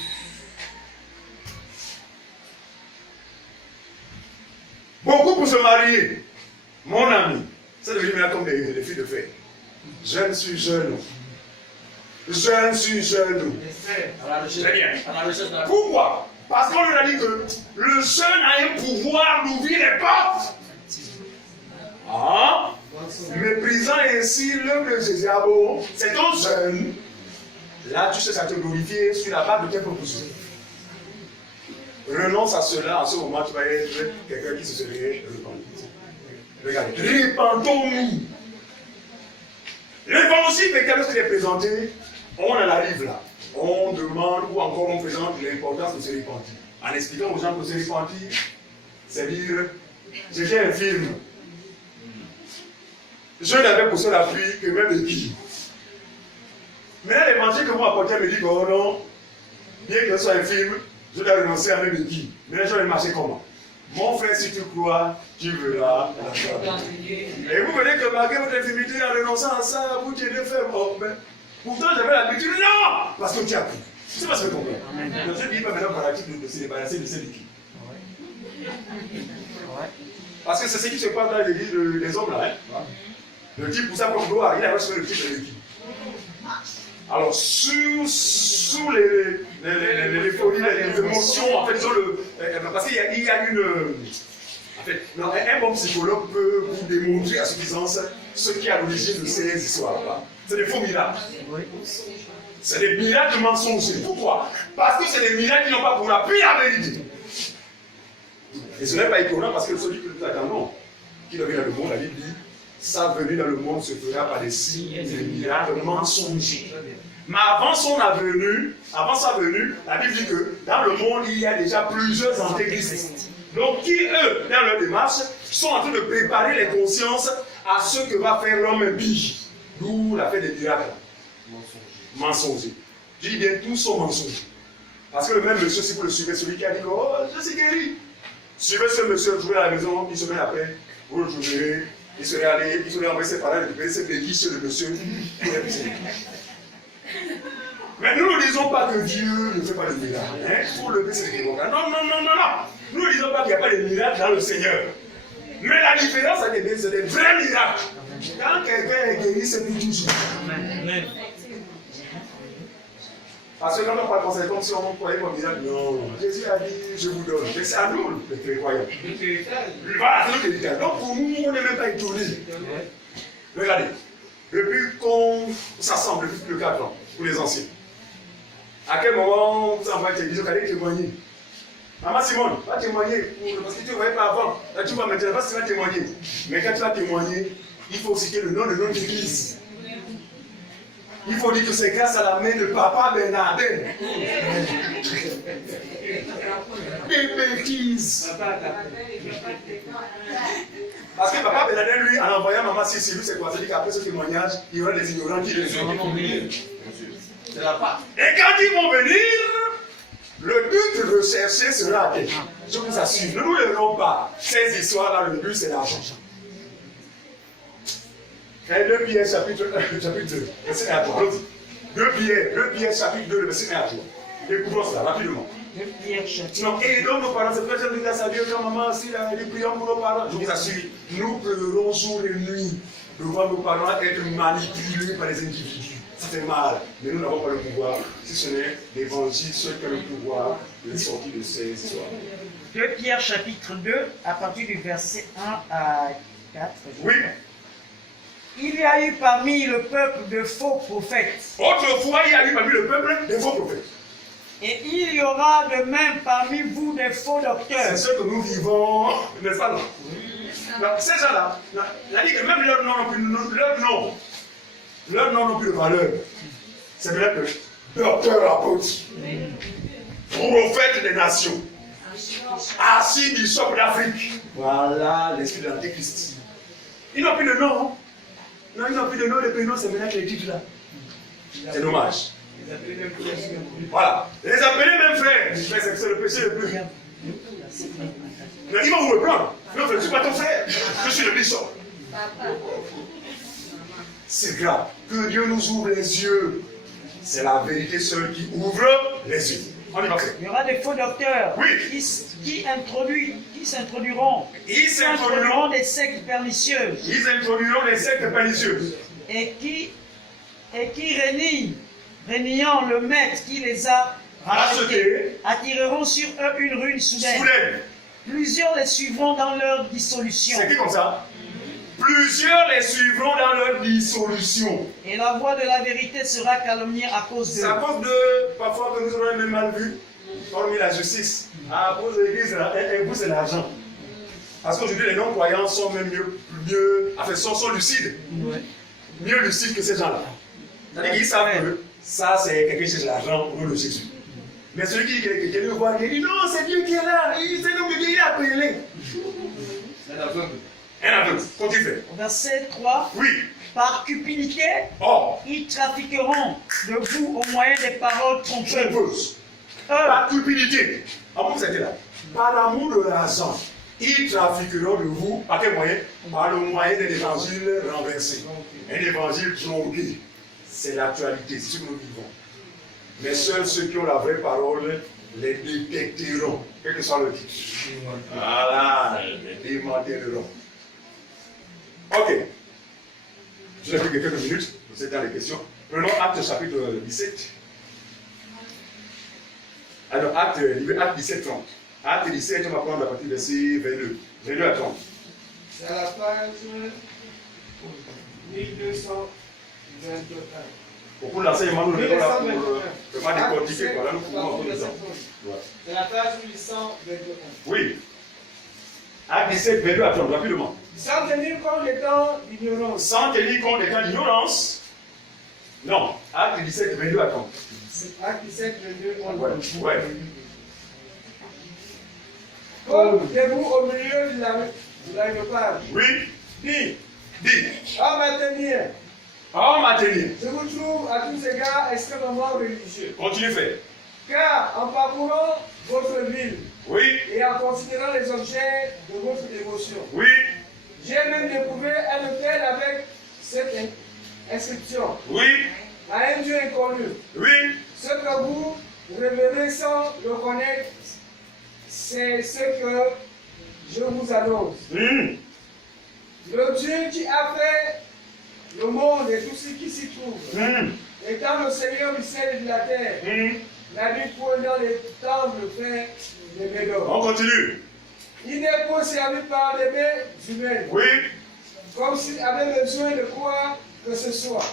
Beaucoup pour se marier. Mon ami, c'est devenu maintenant comme des filles de fer. Je suis jeune. Je suis jeune. Très bien. Pourquoi? Parce qu'on lui a dit que le jeune a un pouvoir d'ouvrir les portes. Ah, méprisant ainsi l'œuvre de Jésus. Ah bon, c'est ton jeune. Là, tu sais, ça te glorifier sur la base de tes propositions. renonce à cela, en ce moment, tu vas être quelqu'un qui se serait repenti. Regardez, répentons-nous. L'évangile de lorsqu'il est présenté, on en arrive là. On demande ou encore on présente l'importance de se repentir. En expliquant aux gens que se repentir, c'est dire, j'ai un film. Je n'avais pour seul appui que même le qui. Maintenant, l'évangile que vous apportez me dit que oh non, bien que ce soit un film, je dois renoncer à même le qui. Maintenant, je vais marcher comment? Mon frère, si tu crois, tu verras la gloire. Et vous venez que malgré votre infirmité, en renonçant à ça, vous tenez ferme. Oh, mais pourtant, j'avais l'habitude. Non! Parce que tu as pris. C'est parce que tu comprends. Donc, je ne dis pas maintenant par l'article de se débarrasser de ces liquides. Parce que c'est ce qui se passe dans l'église des hommes là. Hein? Le type pour sa propre gloire, il a reçu le titre de liquide. Alors, sous les folies, les émotions, en fait, parce qu'il y a une. En fait, non, un bon psychologue peut vous démontrer à suffisance ce qui est à l'origine de ces histoires-là. C'est des faux miracles. C'est des miracles mensongers. Pourquoi? Parce que c'est des miracles qui n'ont pas pour appui la vérité. Et ce n'est pas étonnant parce que celui que nous attendons, qui devient dans le monde, la Bible dit, sa venue dans le monde se fera par des signes et des miracles mensongers. Mais avant sa venue, la Bible dit que dans le monde, il y a déjà plusieurs antéchrists. Donc, qui, eux, dans leur démarche, sont en train de préparer les consciences à ce que va faire l'homme impie. D'où la fête des miracles. Mensongers. Je dis bien, tous sont mensongers. Parce que le même monsieur, si vous le suivez, celui qui a dit oh, je suis guéri. Suivez ce monsieur, jouez à la maison, une semaine après, vous le jouerez. Il serait allé, il serait envoyé ses parents, récupérer ses béquilles sur le monsieur. Mais nous ne disons pas que Dieu ne fait pas de miracles. Il faut lever ses équivoques. Non. Nous ne disons pas qu'il n'y a pas de miracles dans le Seigneur. Mais la différence, c'est des vrais miracles. Quand quelqu'un est guéri, c'est pour toujours. Amen. Parce que quand on parle comme comme si on croyait comme miracle, non. Jésus a dit, je vous donne. Mais c'est à nous, les croyants. Voilà, c'est nous qui disons. Donc pour nous, on n'est même pas étonnés. Regardez, depuis qu'on s'assemble, depuis plus de 4 ans, pour les anciens, à quel moment vous envoyez l'église, vous allez témoigner. Maman Simone, va témoigner, parce que tu ne voyais pas avant. Là, tu vas maintenant, parce que tu vas témoigner. Mais quand tu vas témoigner, il faut citer le nom de notre église. Il faut dire que c'est grâce à la main de Papa Bernardin. Des bêtises. Parce que Papa Bernardin, lui, en envoyant Maman Sissi, lui, c'est quoi? C'est-à-dire qu'après ce témoignage, il y aura des ignorants qui les ont. C'est la part. Et quand ils vont venir, le but de rechercher sera atteint. Je vous assure, ne nous lèverons pas. Ces histoires-là, le but, c'est l'argent. 2 Pierre chapitre 2, verset 1 à 3. 2 Pierre chapitre 2, verset 1 à 3. Découvrons cela rapidement. Non, et donc nos parents, c'est pour ça que je dis grâce à Dieu, quand maman aussi, nous prions pour nos parents. Je vous assure, nous pleurons jour et nuit devant nos parents être manipulés par les individus. Ça fait mal, mais nous n'avons pas le pouvoir, si ce n'est l'évangile, seul qui a le pouvoir de sortir de ces histoires. 2 Pierre chapitre 2, à partir du verset 1 à 4. Oui. Il y a eu parmi le peuple de faux prophètes. Autrefois, il y a eu parmi le peuple des faux prophètes. Et il y aura de même parmi vous des faux docteurs. C'est ce que nous vivons, n'est-ce pas, non? Ces gens-là, il a dit que même leur nom n'ont plus de valeur. C'est vrai que docteur apôtre, prophète des nations, archibishop d'Afrique. Voilà l'esprit de l'Antéchrist. Ils n'ont plus de nom. Non, ils n'ont plus de nom, de prénom, c'est maintenant qu'ils les disent là. C'est dommage. Voilà. Les appeler même frères. C'est le péché le plus. Mais ils vont vous reprendre. Non, je ne suis pas ton frère. Je suis le bishop. C'est grave. Que Dieu nous ouvre les yeux. C'est la vérité seule qui ouvre les yeux. On y va faire. Il y aura des faux docteurs. Oui. Qui s'introduiront des sectes pernicieuses. Ils introduiront des sectes pernicieuses. Et qui régnant le maître qui les a rachetés, attireront sur eux une ruine soudaine. Plusieurs les suivront dans leur dissolution. C'est qui comme ça? Plusieurs les suivront dans leur dissolution. Et la voix de la vérité sera calomniée à cause de... C'est à cause de, parfois, que nous aurons même mal vu, hormis la justice. Ah, pour l'église, un bout, c'est l'argent. Parce qu'aujourd'hui, les non-croyants sont même sont lucides. Ouais. Mieux lucides que ces gens-là. C'est-à-dire qu'ils savent que ça, c'est quelque chose de l'argent au nom de Jésus. Mais celui qui dit qu'il est chrétien, il voit, il dit non, c'est Dieu qui est là. C'est l'homme de Dieu, il est appelé. Un aveugle. Un aveugle, continue. Verset 3. Oui. Par cupidité, Or, ils trafiqueront de vous au moyen des paroles trompeuses. trompeuse. Par cupidité. Avant vous êtes là. Par l'amour de l'argent, ils trafiqueront de vous. Par quel moyen? Par le moyen d'un évangile renversé. Un évangile tronqué. C'est l'actualité, c'est ce que nous vivons. Mais seuls ceux qui ont la vraie parole les détecteront, quel que soit le titre. Voilà, les démantelleront. Ok. Je n'ai plus que quelques minutes, c'est dans les questions. Prenons Acte chapitre 17. Alors, Acte 17, 30. Acte 17, on va prendre à partir de verset 22. 22 à 30. C'est à la page 1221. Pour l'enseignement, nous ne devons pas pour pas décortiquer, voilà, nous pouvons en disant. C'est la page 821. Oui. Acte 17, 22 à 30, rapidement. Sans tenir compte des temps d'ignorance. Sans tenir compte des temps d'ignorance. Non. Acte 17, 22 à 30. Acte 17, 22, on Ouais. Ouais. Paul, debout au milieu de l'aéroport, Oui. dit, Dis. à maintenir, En maintenir. je vous trouve à tous égards extrêmement religieux. Continue faire. Car en parcourant votre ville Oui. et en considérant les objets de votre dévotion, Oui. j'ai même découvert un hôtel avec cette inscription Oui. à un Dieu inconnu. Oui. Ce que vous révérez sans le connaître, c'est ce que je vous annonce. Le Dieu qui a fait le monde et tout ce qui s'y trouve, étant le Seigneur du ciel et de la terre, n'habite point dans les temples faits de Médor. On continue. Il n'est pas servi par des mains humaines, Oui. comme s'il avait besoin de quoi que ce soit.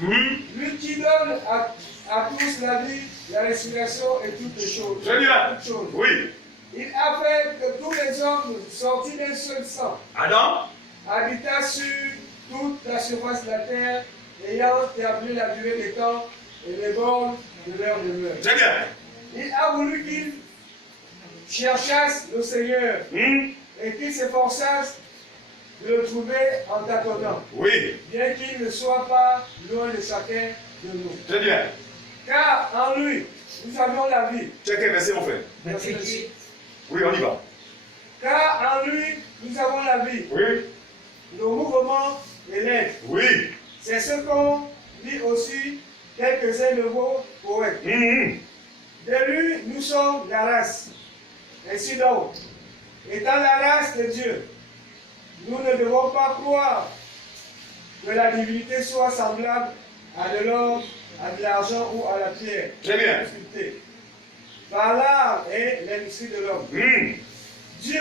Lui qui donne à tous la vie, la respiration et toutes les choses. Très bien. Toutes choses. Oui. Il a fait que tous les hommes sortis d'un seul sang Adam. habitant sur toute la surface de la terre, ayant établi la durée des temps et les bornes de leur demeure. Très bien. Il a voulu qu'ils cherchassent le Seigneur et qu'ils s'efforçassent de le trouver en tâtonnant, Oui. bien qu'il ne soit pas loin de chacun de nous. Très bien. Car en lui, nous avions la vie. Check quel verset, mon frère. Verset 8. Oui, on y va. Car en lui, nous avons la vie, Oui. le mouvement et l'être. Oui. C'est ce qu'ont dit aussi quelques-uns de vos poètes. De lui, nous sommes la race. Ainsi donc, étant la race de Dieu, nous ne devons pas croire que la divinité soit semblable à de l'or, à de l'argent ou à la pierre. Très bien. Sculptée par l'art et l'industrie de l'homme. Dieu,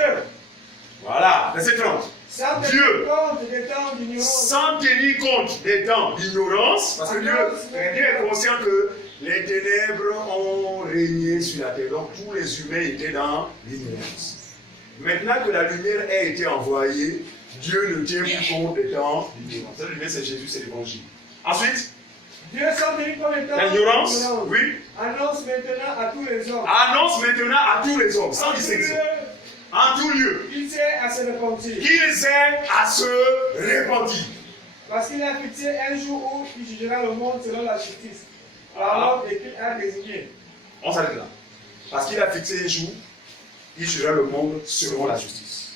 Voilà. Verset 30. sans Dieu. tenir compte des temps d'ignorance, Sans tenir compte des temps d'ignorance, parce que Dieu est conscient que les ténèbres ont régné sur la terre. Donc tous les humains étaient dans l'ignorance. Maintenant que la lumière a été envoyée, Dieu ne tient plus compte des temps d'ignorance. Cette lumière, c'est Jésus, c'est l'évangile. Ensuite, Dieu sans tenir compte des temps l'ignorance, d'ignorance, oui, annonce maintenant à tous les hommes, annonce maintenant à tous les hommes, sans distinction, en tout lieu, qu'il sait à se repentir. qu'ils aient à se repentir. Parce qu'il a fixé un jour où il jugera le monde selon la justice, par l'ordre et qu'il a désigné. On s'arrête là. Parce qu'il a fixé un jour, il jugera le monde selon la justice.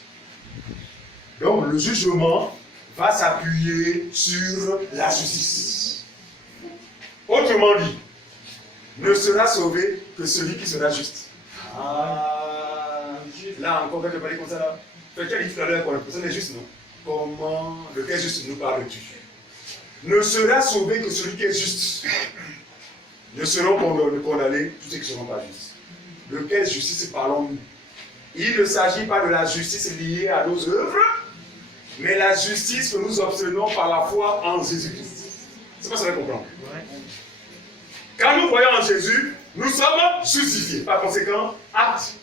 Donc le jugement va s'appuyer sur la justice. Autrement dit, ne sera sauvé que celui qui sera juste. Là encore, quand je parlais comme ça, là, quelqu'un dit tout à l'heure qu'on est juste, non? Comment, de quel juste nous parles-tu? Ne sera sauvé que celui qui est juste. Ne seront condamnés tous ceux qui ne seront pas justes. De quelle justice parlons-nous? Il ne s'agit pas de la justice liée à nos œuvres, mais la justice que nous obtenons par la foi en Jésus-Christ. C'est pas ça qu'on comprend. Quand nous croyons en Jésus, nous sommes justifiés. Par conséquent, acte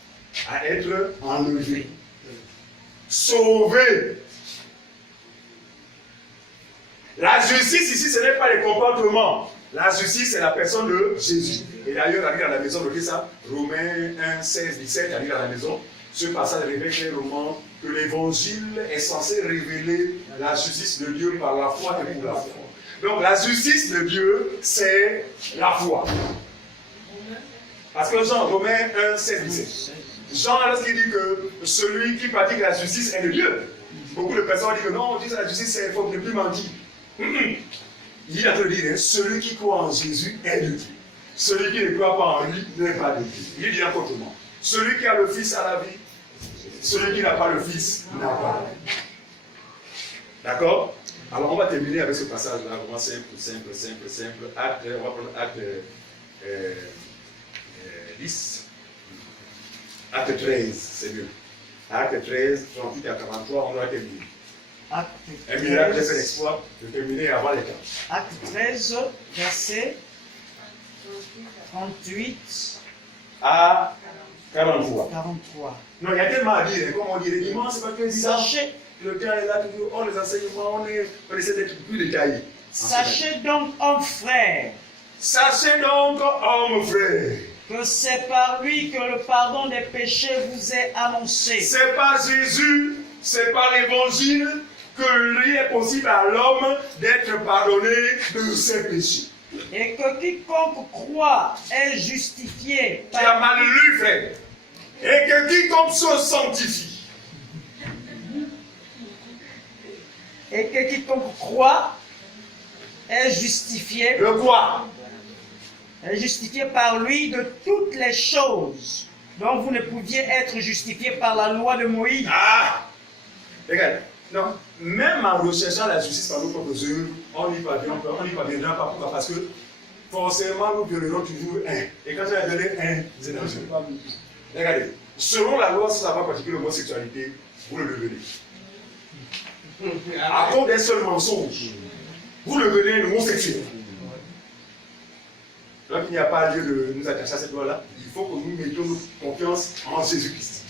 à être enlevé, sauvé. La justice ici, ce n'est pas les comportements. La justice, c'est la personne de Jésus. Et d'ailleurs, à lire à la maison, regardez ça, Romains 1, 16, 17, à lire à la maison. Ce passage révèle clairement que l'évangile est censé révéler la justice de Dieu par la foi et pour la foi. Donc la justice de Dieu, c'est la foi. Parce que Jean, Romains 1, 16, 17. Jean, lorsqu'il dit que celui qui pratique la justice est de Dieu, beaucoup de personnes disent que non, disent la justice, c'est faut ne plus mentir. Il a te dire, celui qui croit en Jésus est de Dieu. Celui qui ne croit pas en lui n'est pas de Dieu. Il dit encore autrement. Celui qui a le Fils a la vie. Celui qui n'a pas le Fils n'a pas la vie. D'accord? Alors on va terminer avec ce passage-là, vraiment simple. Acte, on va prendre acte 10. Acte 13, c'est mieux. Acte 13, 38 à 43, on va terminer. Acte Un miracle, j'ai fait 13, l'exploit de terminer avant les temps. Acte 13, verset 38 À 43. 43. Non, il y a tellement à dire, comme on dit, les dimanches, c'est pas que ça. Sachez, Le temps est là, toujours. Oh, les enseignements, on essaie d'être plus détaillés. sachez donc, hommes frères, Sachez donc, hommes frères, que c'est par lui que le pardon des péchés vous est annoncé. c'est par Jésus, c'est par l'évangile que lui est possible à l'homme d'être pardonné de ses péchés. Et que quiconque croit est justifié Tu as par mal lu, frère. Et que quiconque se sanctifie. et que quiconque croit est justifié, De quoi? est justifié par lui de toutes les choses dont vous ne pouviez être justifié par la loi de Moïse. Ah! Regarde. Non, même en recherchant la justice par nos propres œuvres, on n'y parviendra pas. Pourquoi? Parce que forcément, nous violerons toujours un. Et quand tu as donné un, c'est dangereux. Regardez, selon la loi, si ça va pratiquer l'homosexualité, vous le devenez. À cause d'un seul mensonge, vous le devenez homosexuel. Donc il n'y a pas lieu de nous attacher à cette loi-là. Il faut que nous mettions notre confiance en Jésus-Christ.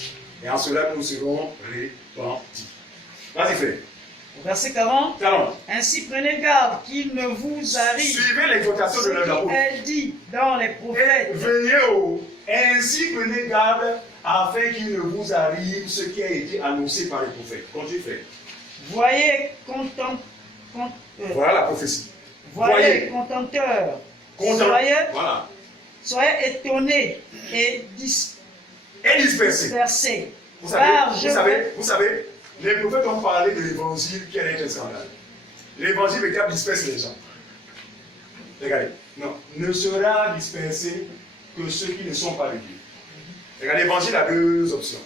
Et en cela, nous serons repentis. Vas-y, frère. Verset 40. 40. Ainsi prenez garde qu'il ne vous arrive Suivez l'exhortation de ce l'apôtre. qui est dit dans les prophètes. Veillez ainsi prenez garde afin qu'il ne vous arrive ce qui a été annoncé par les prophètes. Continue, frère. Voyez Voilà la prophétie. voyez contenteurs. Voilà. Soyez étonnés et Et dispersé. dispersés. Vous Car savez, les prophètes ont parlé de l'évangile qui allait être un scandale. L'évangile véritable disperse les gens. Regardez, non, ne sera dispersé que ceux qui ne sont pas de Dieu. Regardez, l'évangile a deux options.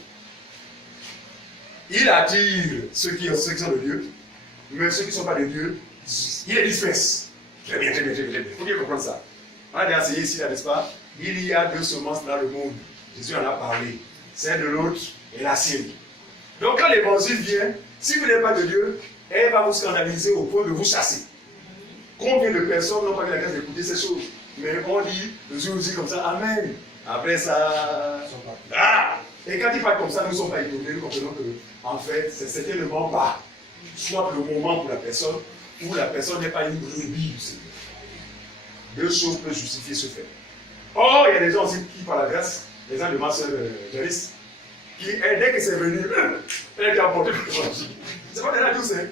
Il attire ceux qui sont de Dieu, mais ceux qui ne sont pas de Dieu, il les disperse. Très bien. Il faut bien comprendre ça. On a déjà essayé ici, n'est-ce pas? Il y a deux semences dans le monde. Jésus en a parlé. Celle de l'autre et la sienne. Donc quand l'évangile vient, si vous n'êtes pas de Dieu, elle va vous scandaliser au point de vous chasser. Combien de personnes n'ont pas eu la grâce d'écouter ces choses? Mais on dit, le jour dit comme ça, Amen. Après ça... Ah! Et quand il parle comme ça, nous ne sommes pas étonnés, nous comprenons que, en fait, c'est certainement pas soit le moment pour la personne, ou la personne n'est pas une brebis du Seigneur. Deux choses peuvent justifier ce fait. Or, il y a des gens aussi qui, par la grâce, les gens de ma soeur Janice, qui, dès que c'est venu, elle était apportée pour l'évangile. C'est pas déjà tous, hein?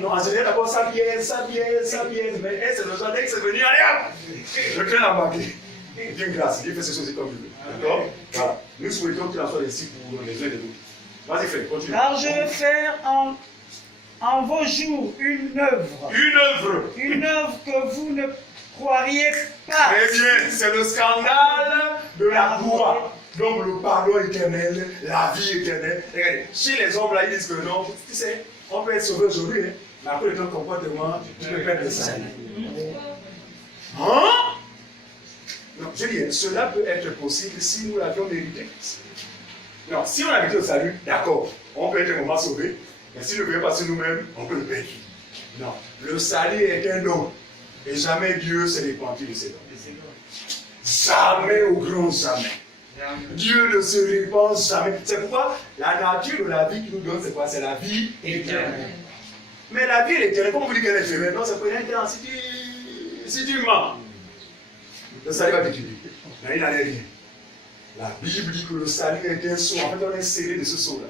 Non, en général, d'abord, ça pièce, mais elle, c'est le genre, dès que c'est venu, allez hop! Je crains la manquer. Dieu grâce, Dieu fait ses choses comme il veut. D'accord? Voilà. Nous souhaitons qu'il en soit ici pour les uns et les autres. Vas-y, fais, continue. Car je vais faire en vos jours une œuvre. Une œuvre. Que vous ne croiriez pas. Très bien, c'est le scandale de la gloire. Donc le pardon éternel, la vie éternelle. Regardez, chez les hommes là, ils disent que non, tu sais, on peut être sauvé aujourd'hui, hein, mais après le temps de comportement, tu peux perdre le salut. Hein? Non, je dis, cela peut être possible si nous l'avions mérité. Non, si on a mérité le salut, d'accord, on peut être un moment sauvé, mais si nous ne voulons pas sur nous-mêmes, on peut le perdre. Non, le salut est un don, et jamais Dieu s'est repenti de ses dons. Jamais au grand jamais. Dieu ne se répand jamais. C'est pourquoi la nature de la vie qui nous donne, c'est quoi? C'est la vie éternelle. Mais la vie éternelle, comme vous dites qu'elle est éternelle, non, c'est pas éternel. Si tu mens, le salut va t'étudier. Mais il n'en est rien. La Bible dit que le salut est un sceau. En fait, on est scellé de ce sceau-là.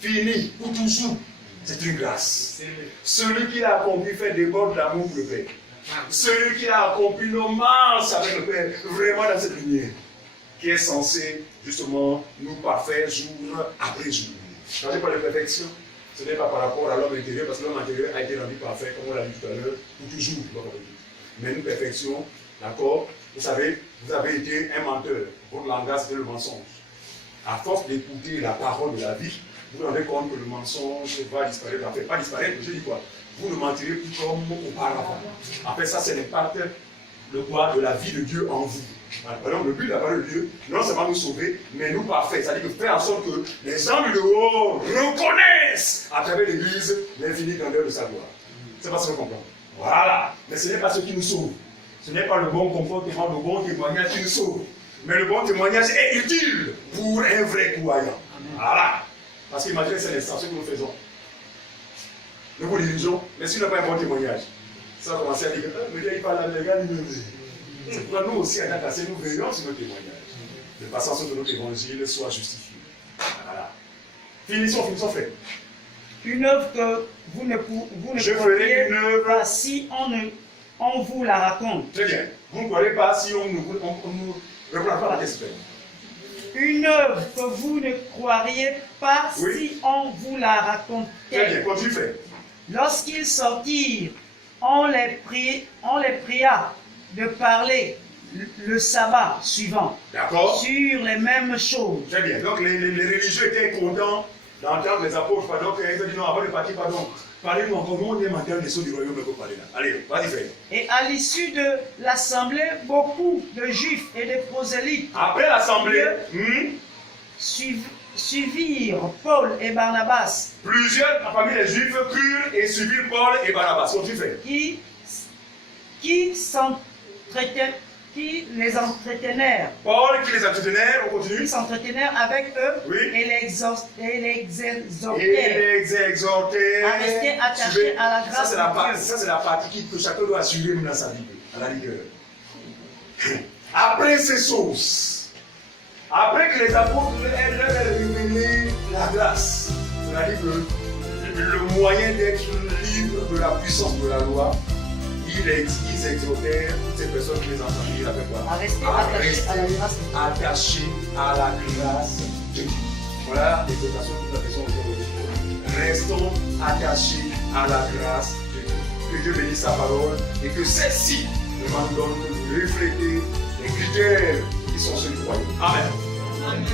Fini, pour toujours. C'est une grâce. Celui qui l'a accompli fait déborde d'amour pour le Père. Celui qui a accompli nos marches avec le Père, vraiment dans cette lumière, qui est censé justement nous parfaire jour après jour. Quand je parle de perfection, ce n'est pas par rapport à l'homme intérieur, parce que l'homme intérieur a été rendu parfait, comme on l'a dit tout à l'heure, pour toujours. Mais une perfection, d'accord, vous savez, vous avez été un menteur. Votre langage, c'était le mensonge. À force d'écouter la parole de la vie, vous vous rendez compte que le mensonge va disparaître. En fait, pas disparaître, je dis quoi? Vous ne mentirez plus comme auparavant. En fait, ça, c'est l'impact de la vie de Dieu en vous. Par exemple, le but de la parole de Dieu, non seulement nous sauver, mais nous parfaire. C'est-à-dire que faire en sorte que les gens du haut reconnaissent à travers l'Église l'infinie grandeur de sa gloire. C'est pas ce qu'on comprend. Voilà. Mais ce n'est pas ce qui nous sauve. Ce n'est pas le bon comportement, le bon témoignage qui nous sauve. Mais le bon témoignage est utile pour un vrai croyant. Voilà. Parce qu'imaginez, c'est l'instance que nous faisons. Nous vous dirigeons, mais si nous n'avons pas un bon témoignage, ça va commencer à dire que mais il parle à les gars, c'est pourquoi nous aussi, en tant qu'assez, nous veillons sur nos témoignages. De façon à ce que notre évangile soit justifié. Voilà. Finissons, fait. Une œuvre que vous ne croyez pas si on vous la raconte. Très bien. Vous ne croyez pas si on nous reprend pas la question. Une œuvre que vous ne croiriez pas si on vous la racontait. Très bien, continue, frère. Lorsqu'ils sortirent, on les pria de parler le sabbat suivant sur les mêmes choses. Très bien. Donc les religieux étaient contents d'entendre les apôtres. Donc ils ont dit non, avant de partir, pardon. Parlez-nous encore, nous on aime entendre les sons du royaume que vous parlez là. Allez, vas-y, frère. Et à l'issue de l'assemblée, beaucoup de juifs et de prosélytes après l'assemblée, suivirent Paul et Barnabas. Plusieurs parmi les juifs crurent et suivirent Paul et Barnabas. Continue, frère. Qui les entretenèrent. Paul qui les entretenèrent, on continue. Qui s'entretenèrent avec eux et les exhortaient à rester attachés à la grâce de Dieu. Ça, c'est la partie que chacun doit assurer dans sa vie, à la rigueur. Après ces choses, après que les apôtres leur aient révélé la grâce, c'est-à-dire que le moyen d'être libre de la puissance de la loi, ils exhortèrent toutes ces personnes qui les entendaient avec quoi? À rester attachés à la grâce de Dieu. Voilà l'exhortation de la question aujourd'hui. Restons attachés à la grâce de Dieu. Que Dieu bénisse sa parole et que celle-ci nous donne de refléter les critères qui sont ceux du royaume. Amen. Amen.